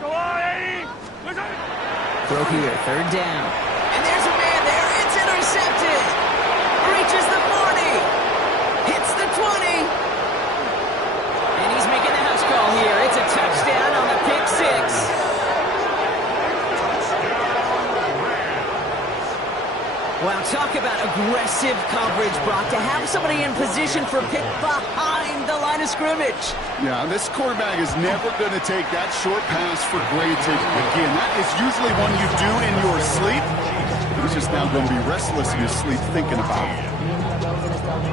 Go on, 80. Throw here, 3rd down. And there's a man there. It's intercepted. Reaches the 40. Hits the 20. And he's making the house call here. It's a touchdown on the pick 6. Wow, talk about aggressive coverage, Brock. To have somebody in position for a pick behind the line of scrimmage. Yeah, this quarterback is never going to take that short pass for granted. Again, that is usually one you do in your sleep. He's just now going to be restless in his sleep thinking about it.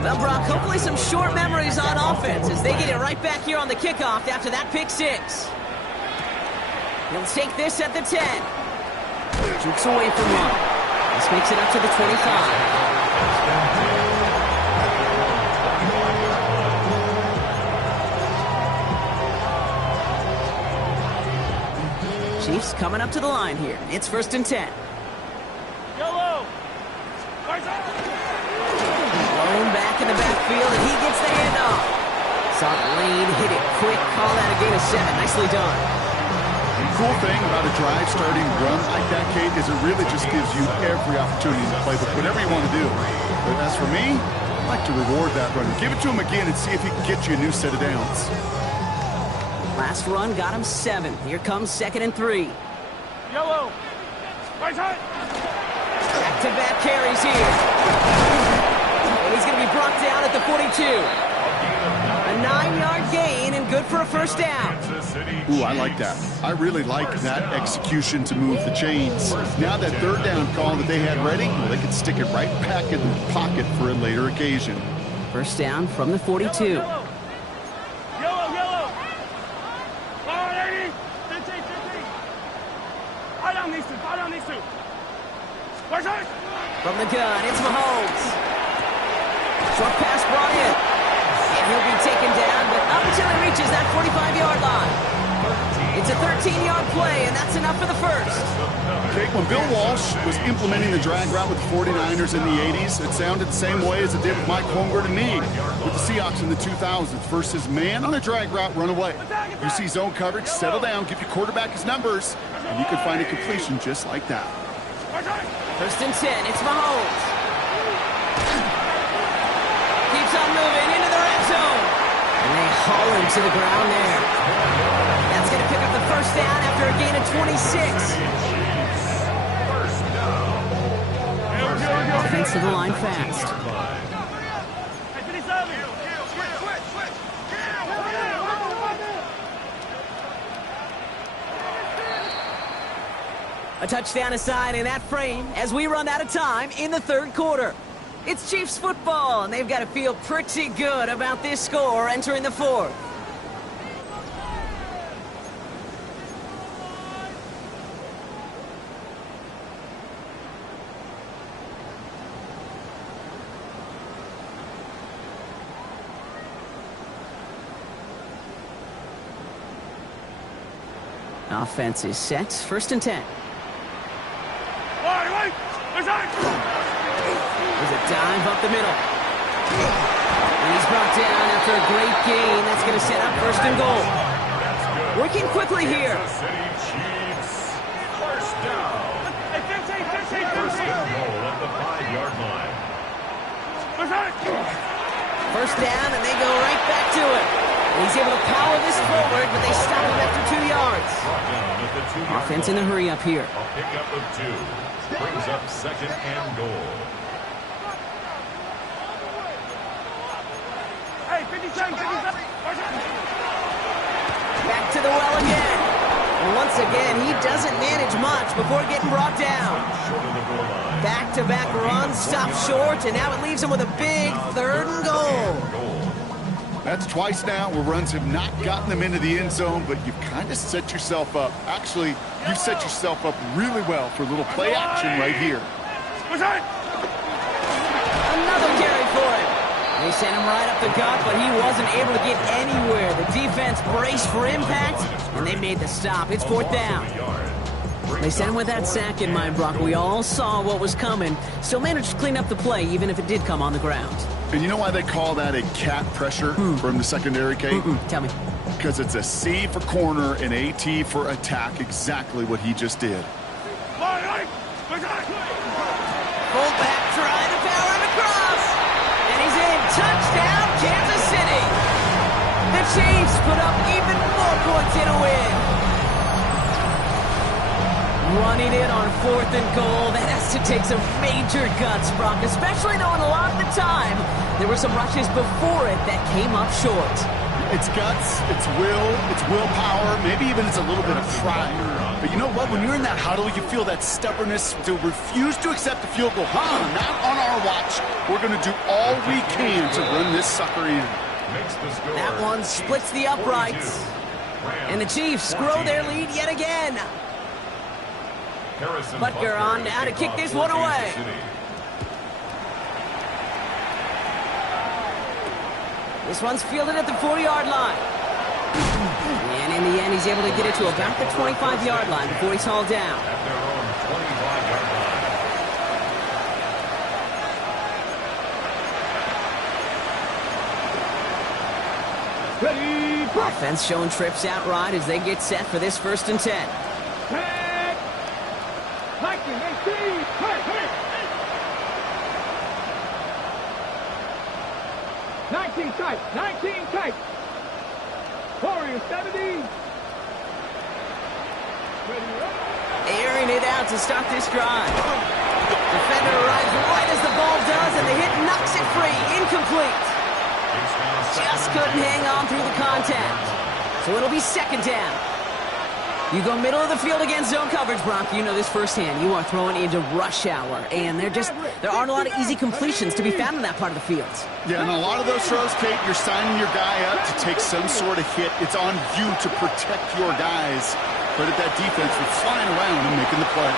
Well, Brock, hopefully some short memories on offense as they get it right back here on the kickoff after that pick 6. He'll take this at the 10. Jukes away from one. This makes it up to the 25. Chiefs coming up to the line here. It's 1st and 10. Yellow. Thrown back in the backfield, and he gets the handoff. Saw the lane, hit it quick, call that a gain of 7. Nicely done. The cool thing about a drive starting run like that, Kate, is it really just gives you every opportunity to play with whatever you want to do. But as for me, I'd like to reward that runner. Give it to him again and see if he can get you a new set of downs. Last run got him 7. Here comes 2nd and 3. Yellow. Right side. Back-to-back carries here. And he's going to be brought down at the 42. A 9-yard gain and good for a 1st down. Ooh, I like that. I really like that execution to move the chains. Now that 3rd down call that they had ready, well, they can stick it right back in the pocket for a later occasion. 1st down from the 42. Yellow. Come 80. 15. I don't need to. Right side. From the gun, it's Mahomes. Short pass brought in. And he'll be taken down, but up until he reaches that 45-yard line. It's a 13-yard play, and that's enough for the 1st. Okay, when Bill Walsh was implementing the drag route with the 49ers in the 80s, it sounded the same way as it did with Mike Holmgren and me with the Seahawks in the 2000s versus man on a drag route, run away. You see zone coverage, settle down, give your quarterback his numbers, and you can find a completion just like that. 1st and 10, it's Mahomes. Keeps on moving into the red zone. haul him to the ground there. That's going to pick up the first down after a gain of 26. Offense to the line fast. A touchdown aside in that frame as we run out of time in the third quarter. It's Chiefs football, and they've got to feel pretty good about this score entering the fourth. Offense is set. First and 10. There's a dive up the middle. And he's brought down after a great gain. That's going to set up first and goal. Working quickly here. First down. First and goal at the 5-yard line. First down, and they go right back to it. And he's able to power this forward, but they stop him after 2 yards. Offense in a hurry up here. A pickup of 2. Brings up second and goal. Back to the well again. And once again, he doesn't manage much before getting brought down. Back-to-back runs, stop short, and now it leaves him with a big third and goal. That's twice now where runs have not gotten them into the end zone, but you've kind of set yourself up. Actually, you set yourself up really well for a little play action right here. Another carry for him. They sent him right up the gut, but he wasn't able to get anywhere. The defense braced for impact, and they made the stop. It's fourth down. They sent him with that sack in mind, Brock. We all saw what was coming. Still managed to clean up the play, even if it did come on the ground. And you know why they call that a cat pressure from the secondary, Kate? Tell me. Because it's a C for corner and AT for attack, exactly what he just did. Fullback trying to power him across. And he's in. Touchdown, Kansas City. The Chiefs put up even more points in a win. Running it on fourth and goal, that has to take some major guts, Brock, especially knowing a lot of the time there were some rushes before it that came up short. It's guts, it's willpower, maybe even it's a little bit of pride. But you know what? When you're in that huddle, you feel that stubbornness to refuse to accept the field goal. Not on our watch. We're going to do all we can to run this sucker in. That one splits the uprights. And the Chiefs grow their lead yet again. Butker on now to kick this one away. This one's fielded at the 40-yard line. And in the end, he's able to get it to about the 25-yard line before he's hauled down. At their own 25-yard line. Ready, Offense showing trips out right as they get set for this first and 10. Head. Hiking, 18. Hey. 19 tight. 19 tight. Warriors 70. Airing it out to start this drive. Defender arrives right as the ball does, and the hit knocks it free. Incomplete. Just couldn't hang on through the contact. So it'll be second down. You go middle of the field against zone coverage, Brock. You know this firsthand. You are throwing into rush hour, and there aren't a lot of easy completions to be found in that part of the field. Yeah, and a lot of those throws, Kate, you're signing your guy up to take some sort of hit. It's on you to protect your guys. But at that defense, we're flying around and making the play.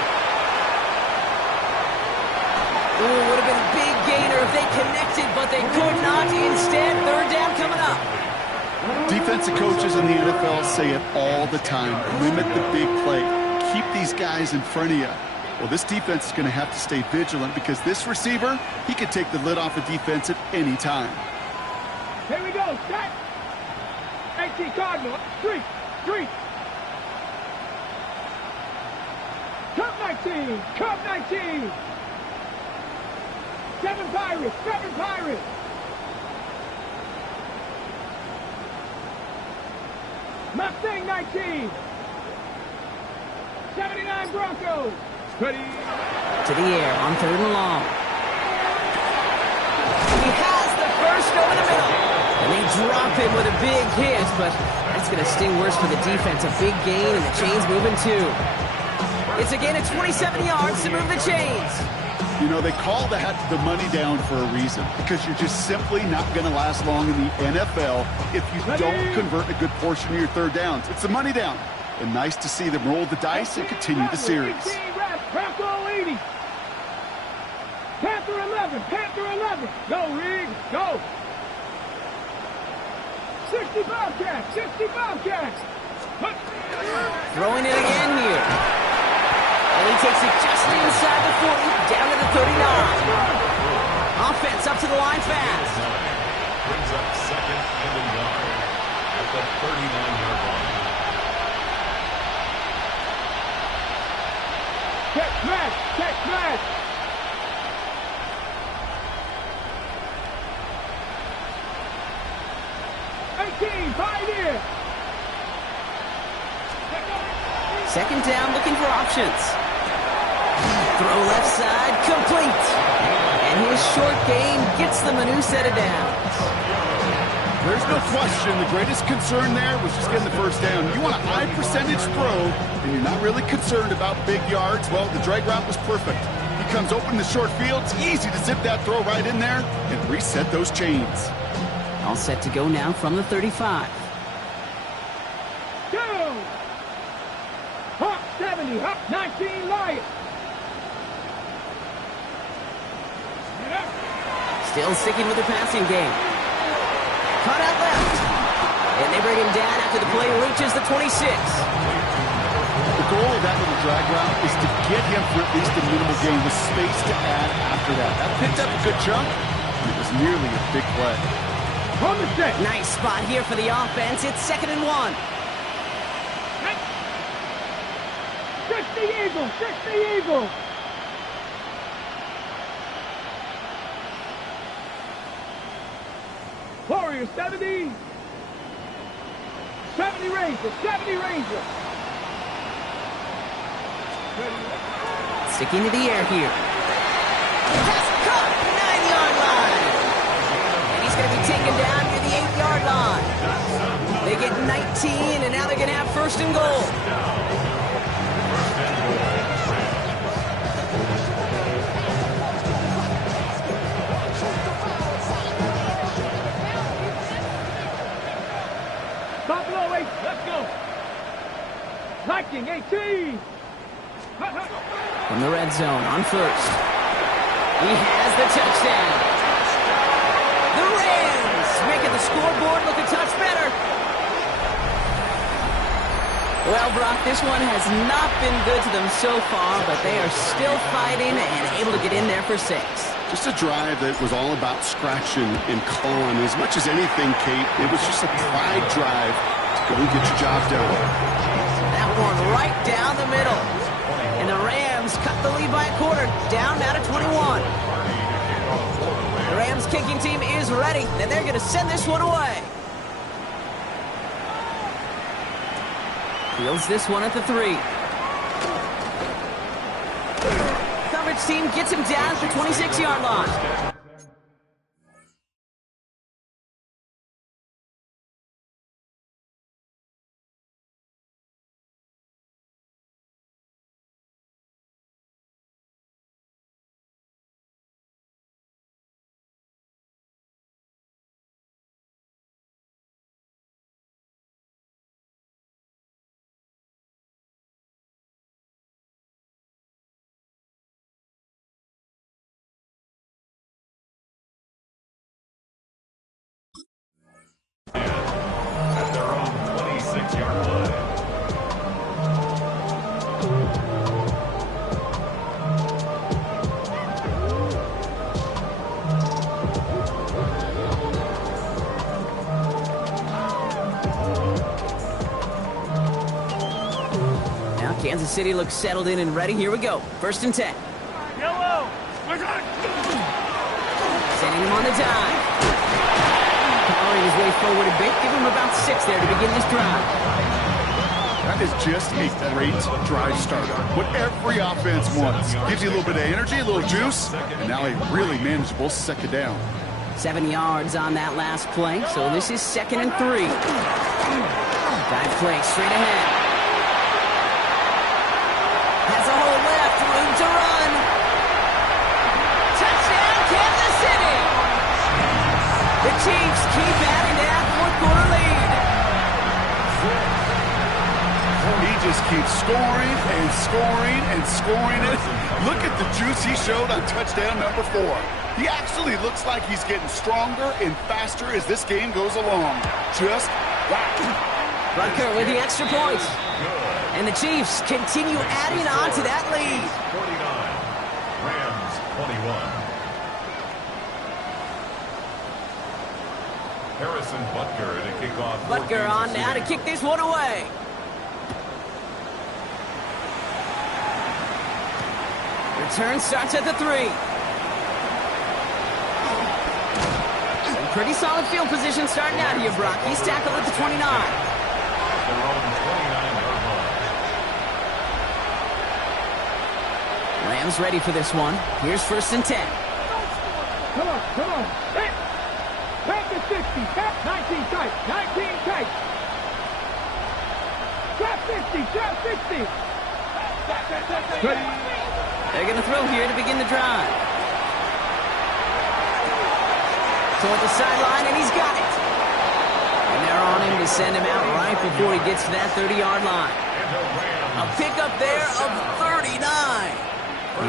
Ooh, would have been a big gainer if they connected, but they could not. Instead, third down coming up. Defensive coaches in the NFL say it all the time. Limit the big play. Keep these guys in front of you. Well, this defense is going to have to stay vigilant because this receiver, he could take the lid off a defense at any time. Here we go. Set. 18 Cardinal. Street. Cup 19. Cup 19. 7 Pirates. Mustang 19. 79 Broncos. Ready. To the air on 3rd and long. He has the first over the middle. And they drop him with a big hit, but that's going to sting worse for the defense. A big gain, and the chains moving too. It's a gain of 27 yards to move the chains. You know, they call that the money down for a reason, because you're just simply not going to last long in the NFL if you don't convert a good portion of your third downs. It's the money down. And nice to see them roll the dice and continue the series. Bronco 80. Panther 11. Panther 11. Go, Rig. Go. 60 Bobcats. 60 Bobcats. Throwing it again here. And he takes it just inside the 40, down to the 39. Offense up to the line fast. Brings up 2nd and 1 at the 39-yard line. Check smash. Check smash. Pioneer. 2nd down, looking for options. Throw left side, complete. And his short game gets them a new set of downs. There's no question the greatest concern there was just getting the first down. You want a high percentage throw, and you're not really concerned about big yards. Well, the drag route was perfect. He comes open in the short field. It's easy to zip that throw right in there and reset those chains. All set to go now from the 35. Go! Hawk 70, Hawk 19, Lion. Still sticking with the passing game. Cut out left. And they bring him down after the play reaches the 26. The goal of that little drag route is to get him for at least a minimal gain with space to add after that. That picked up a good chunk, and it was nearly a big play. Nice spot here for the offense. It's 2nd and 1. 60 Eagles, 60 Eagles. Warriors 70. 70 Rangers, 70 Rangers. Sticking to the air here. Pass caught, 9-yard line. And he's going to be taken down near the 8-yard line. They get 19, and now they're going to have 1st and goal. Buffalo 8, let's go. Viking 18. From the red zone on 1st. He has the touchdown. The Rams making the scoreboard look a touch better. Well, Brock, this one has not been good to them so far, but they are still fighting and able to get in there for 6. Just a drive that was all about scratching and clawing. As much as anything, Kate, it was just a pride drive to go and get your job done. That one right down the middle. And the Rams cut the lead by a quarter, down now to 21. The Rams kicking team is ready, and they're going to send this one away. Fields this one at the 3. Coverage team gets him down at the 26-yard line. At their own 26-yard line. Now Kansas City looks settled in and ready. Here we go. 1st and 10. Yellow. Sending him on the dive. Powering his way forward a bit. Give him about 6 there to begin this drive. That is just a great drive starter. What every offense wants. Gives you a little bit of energy, a little juice, and now a really manageable second down. 7 yards on that last play, so this is 2nd and 3. Dive play straight ahead. Has a hole left, room to run. Touchdown, Kansas City! The Chiefs keep adding to that fourth-quarter lead. He just keeps scoring and scoring and scoring it. Look at the juice he showed on touchdown number 4. He actually looks like he's getting stronger and faster as this game goes along. Just wow. Butker with the extra point. And the Chiefs continue adding on to that lead. 49, Rams 21. Harrison Butker to kick off. Butker on now to kick this one away. Return starts at the 3. Some pretty solid field position starting out here, Brock. He's tackled at the 29. Their own 29-yard line. Rams ready for this one. Here's 1st and 10. Come on. Hit. Back to 60. Tap 19 tight. 19 tight. Trap 60. Ready. They're going to throw here to begin the drive. Toward the sideline, and he's got it. And they're on him to send him out right before he gets to that 30-yard line. A pickup there of 39.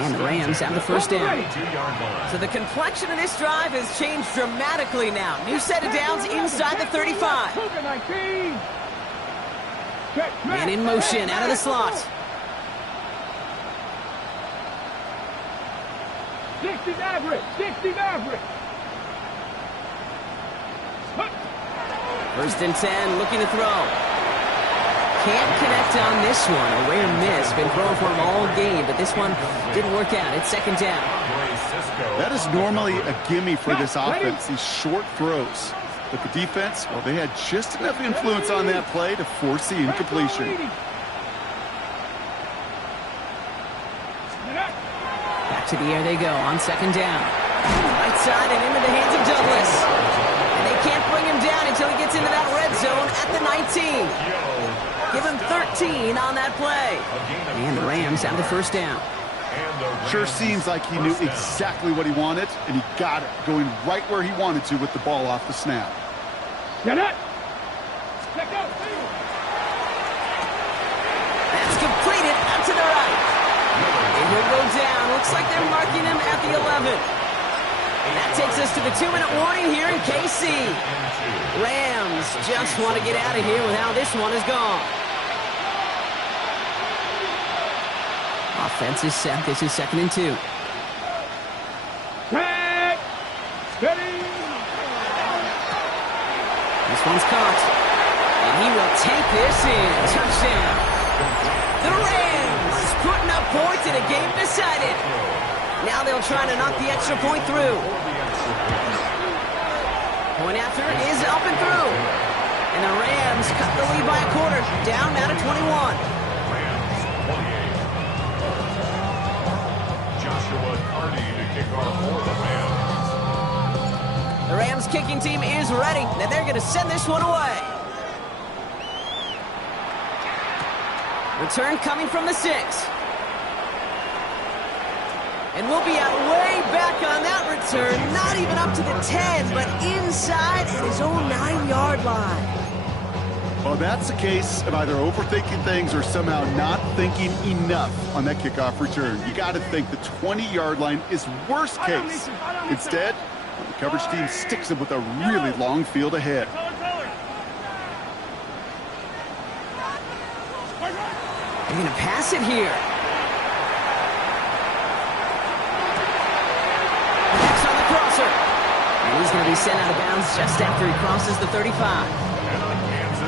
And the Rams have the first down. So the complexion of this drive has changed dramatically now. New set of downs inside the 35. Man in motion out of the slot. 60 average. 1st and 10, looking to throw. Can't connect on this one. A rare miss. Been throwing for him all game, but this one didn't work out. It's 2nd down. That is normally a gimme for this offense, these short throws. But the defense, well, they had just enough influence on that play to force the incompletion. Back to the air they go on 2nd down. Right side and into the hands of Douglas. And they can't bring him down until he gets into that red zone at the 19. Give him 13 on that play. And the Rams have the 1st down. Sure seems like he knew exactly what he wanted, and he got it, going right where he wanted to with the ball off the snap. Get it. That's completed up to the right. And he'll go down. Looks like they're marking him at the 11. And that takes us to the 2-minute warning here in KC. Rams just want to get out of here with how this one is gone. Offense is set. This is 2nd and 2. Tag. Steady. This one's caught. And he will take this in. Touchdown. The Rams putting up points in a game decided. Now they'll try to knock the extra point through. Point after is up and through. And the Rams cut the lead by a quarter. Down now to 21. Rams 28. Joshua Carney to kick off for the Rams. The Rams kicking team is ready. Now they're going to send this one away. Return coming from the 6. And we'll be out way back on that return. Not even up to the 10, but inside at his own 9-yard line. Well, that's the case of either overthinking things or somehow not thinking enough on that kickoff return. You got to think the 20-yard line is worst case. Instead, the coverage team sticks him with a really long field ahead. They're going to pass it here. Next on the crosser. And he's going to be sent out of bounds just after he crosses the 35.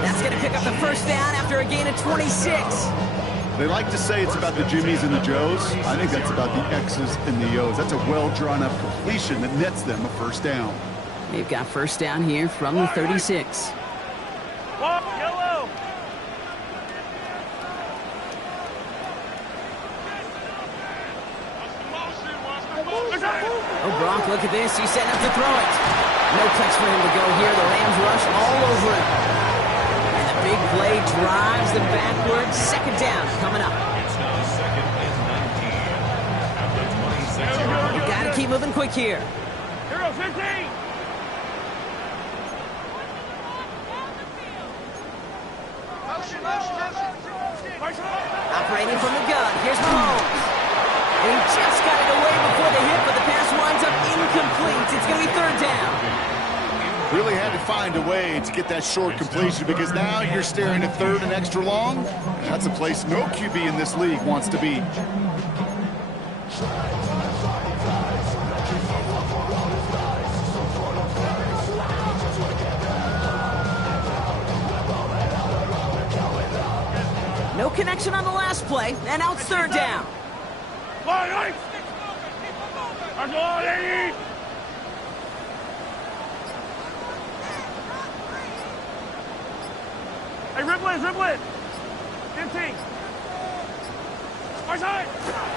That's going to pick up the 1st down after a gain of 26. They like to say it's about the Jimmies and the Joes. I think that's about the X's and the O's. That's a well-drawn-up completion that nets them a 1st down. They've got 1st down here from the 36. Oh, Brock, look at this. He's setting up to throw it. No touch for him to go here. The Rams rush all over him. And the big play drives them backwards. Second down coming up. It's now second and 19. At the 26-yard line. Got to keep moving quick here. Here goes 15. Operating from the gun. Here's Mahomes. And he just got it away before the hit, but the pass winds up incomplete. It's going to be third down. Really had to find a way to get that short completion because now you're staring at third and extra long. That's a place no QB in this league wants to be. No connection on the last play, and now it's third down. Hey, Riplet. 15. Our side.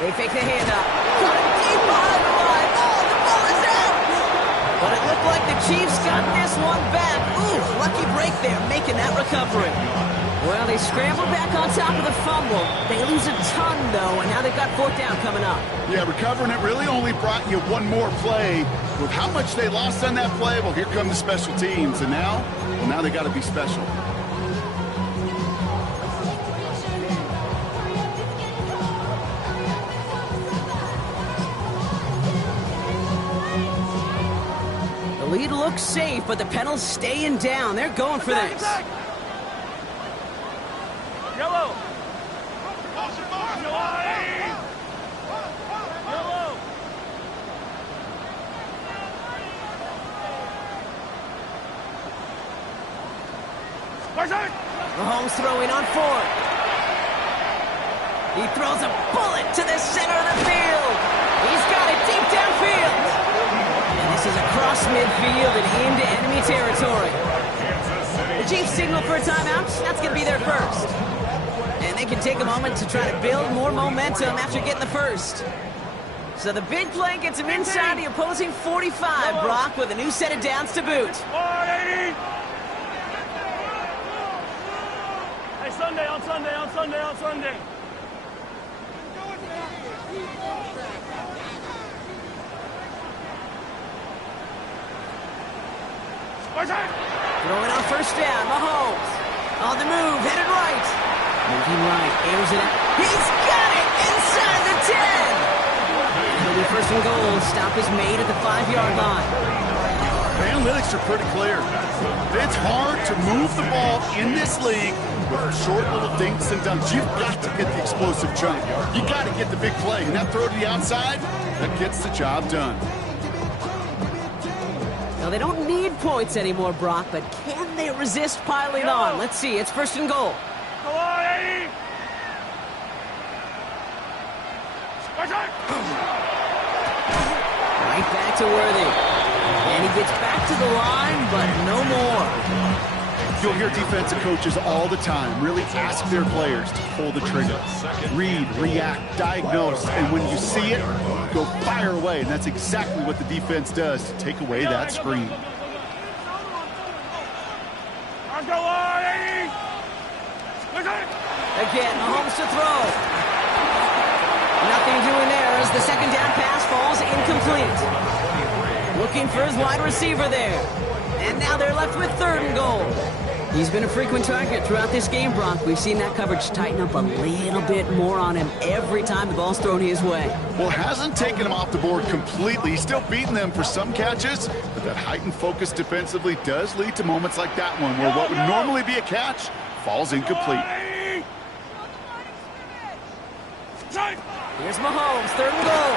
They fake the handoff. Got it deep behind the line. Oh, the ball is out. But it looked like the Chiefs got this one back. Ooh, lucky break there, making that recovery. Well, they scramble back on top of the fumble. They lose a ton, though, and now they've got fourth down coming up. Yeah, recovering it really only brought you one more play. With how much they lost on that play, well, here come the special teams. And now they got to be special. The lead looks safe, but the Penals staying down. They're going for this. Yellow. Mahomes throwing on fourth. He throws a bullet to the center of the field. He's got it deep downfield. And this is across midfield and into enemy territory. The Chiefs signal for a timeout. That's going to be their first. And they can take a moment to try to build more momentum after getting the first. So the big play gets him inside the opposing 45, Brock, with a new set of downs to boot. Hey, Sunday, on Sunday. Throwing on first down, Mahomes. On the move, headed right. Moving right, airs it out. He's got it inside the 10. It'll be first and goal. Stop is made at the 5-yard line. The analytics are pretty clear. It's hard to move the ball in this league with short little dinks and dunks. You've got to get the explosive jump. You got to get the big play. And that throw to the outside, that gets the job done. Now, they don't need points anymore, Brock, but can they resist piling on? Let's see. It's first and goal. Go on, Eddie! Right back to Worthy. And he gets back to the line, but no more. You'll hear defensive coaches all the time really ask their players to pull the trigger. Read, react, diagnose, and when you see it, go fire away. And that's exactly what the defense does to take away that screen. Go on, Eddie! Again, Mahomes to throw. Nothing doing there as the second down pass falls incomplete. Looking for his wide receiver there. And now they're left with third and goal. He's been a frequent target throughout this game, Brock. We've seen that coverage tighten up a little bit more on him every time the ball's thrown his way. Well, hasn't taken him off the board completely. He's still beating them for some catches, but that heightened focus defensively does lead to moments like that one where what would normally be a catch falls incomplete. Here's Mahomes, third and goal.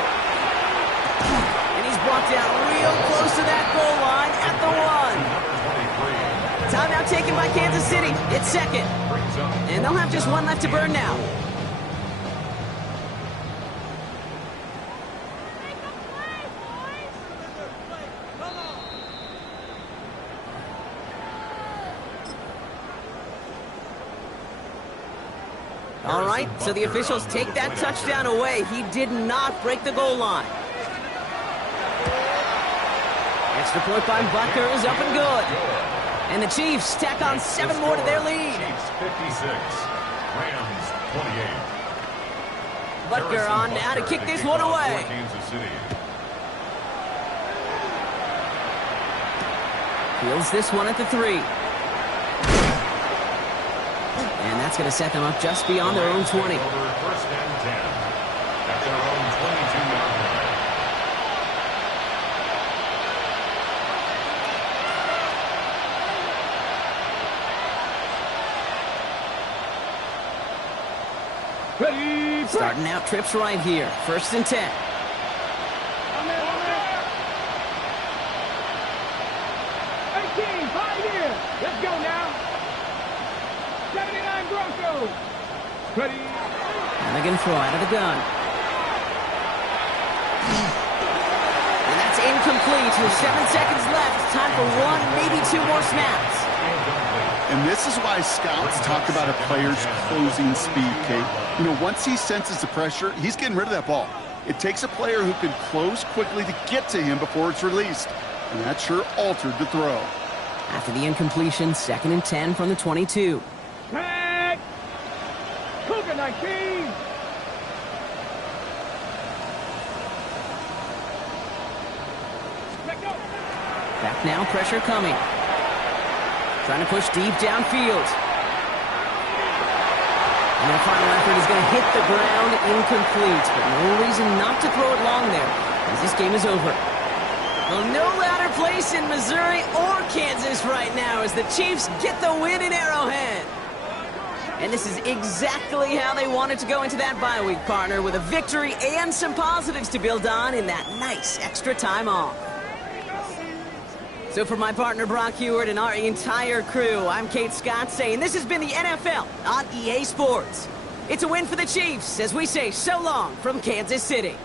And he's brought down real close to that goal line at the 1. Timeout taken by Kansas City. It's second. And they'll have just one left to burn now. All right, so the officials take that touchdown away. He did not break the goal line. Extra point by Butker is up and good. And the Chiefs tack on 7 more to their lead. Chiefs 56, Rams 28. Butker on now to kick this one away. Kansas City. Fields this one at the 3. And that's going to set them up just beyond their own 20. Over first and 10 at their own 22-yard line. Ready, Starting out trips right here. First and 10. 18, Pioneer. Let's go now. 79 Broncos. Ready. And they're going to throw out of the gun. And that's incomplete with 7 seconds left. Time for 1, maybe 2 more snaps. And this is why scouts talk about a player's closing speed, Kate. You know, once he senses the pressure, he's getting rid of that ball. It takes a player who can close quickly to get to him before it's released. And that sure altered the throw. After the incompletion, 2nd and 10 from the 22. Tag. Cougar 19. Let go. Back now, pressure coming. Trying to push deep downfield. And their final effort is going to hit the ground incomplete. But no reason not to throw it long there, as this game is over. Well, no louder place in Missouri or Kansas right now as the Chiefs get the win in Arrowhead. And this is exactly how they wanted to go into that bye week, partner, with a victory and some positives to build on in that nice extra time off. So for my partner Brock Heward and our entire crew, I'm Kate Scott saying this has been the NFL on EA Sports. It's a win for the Chiefs as we say so long from Kansas City.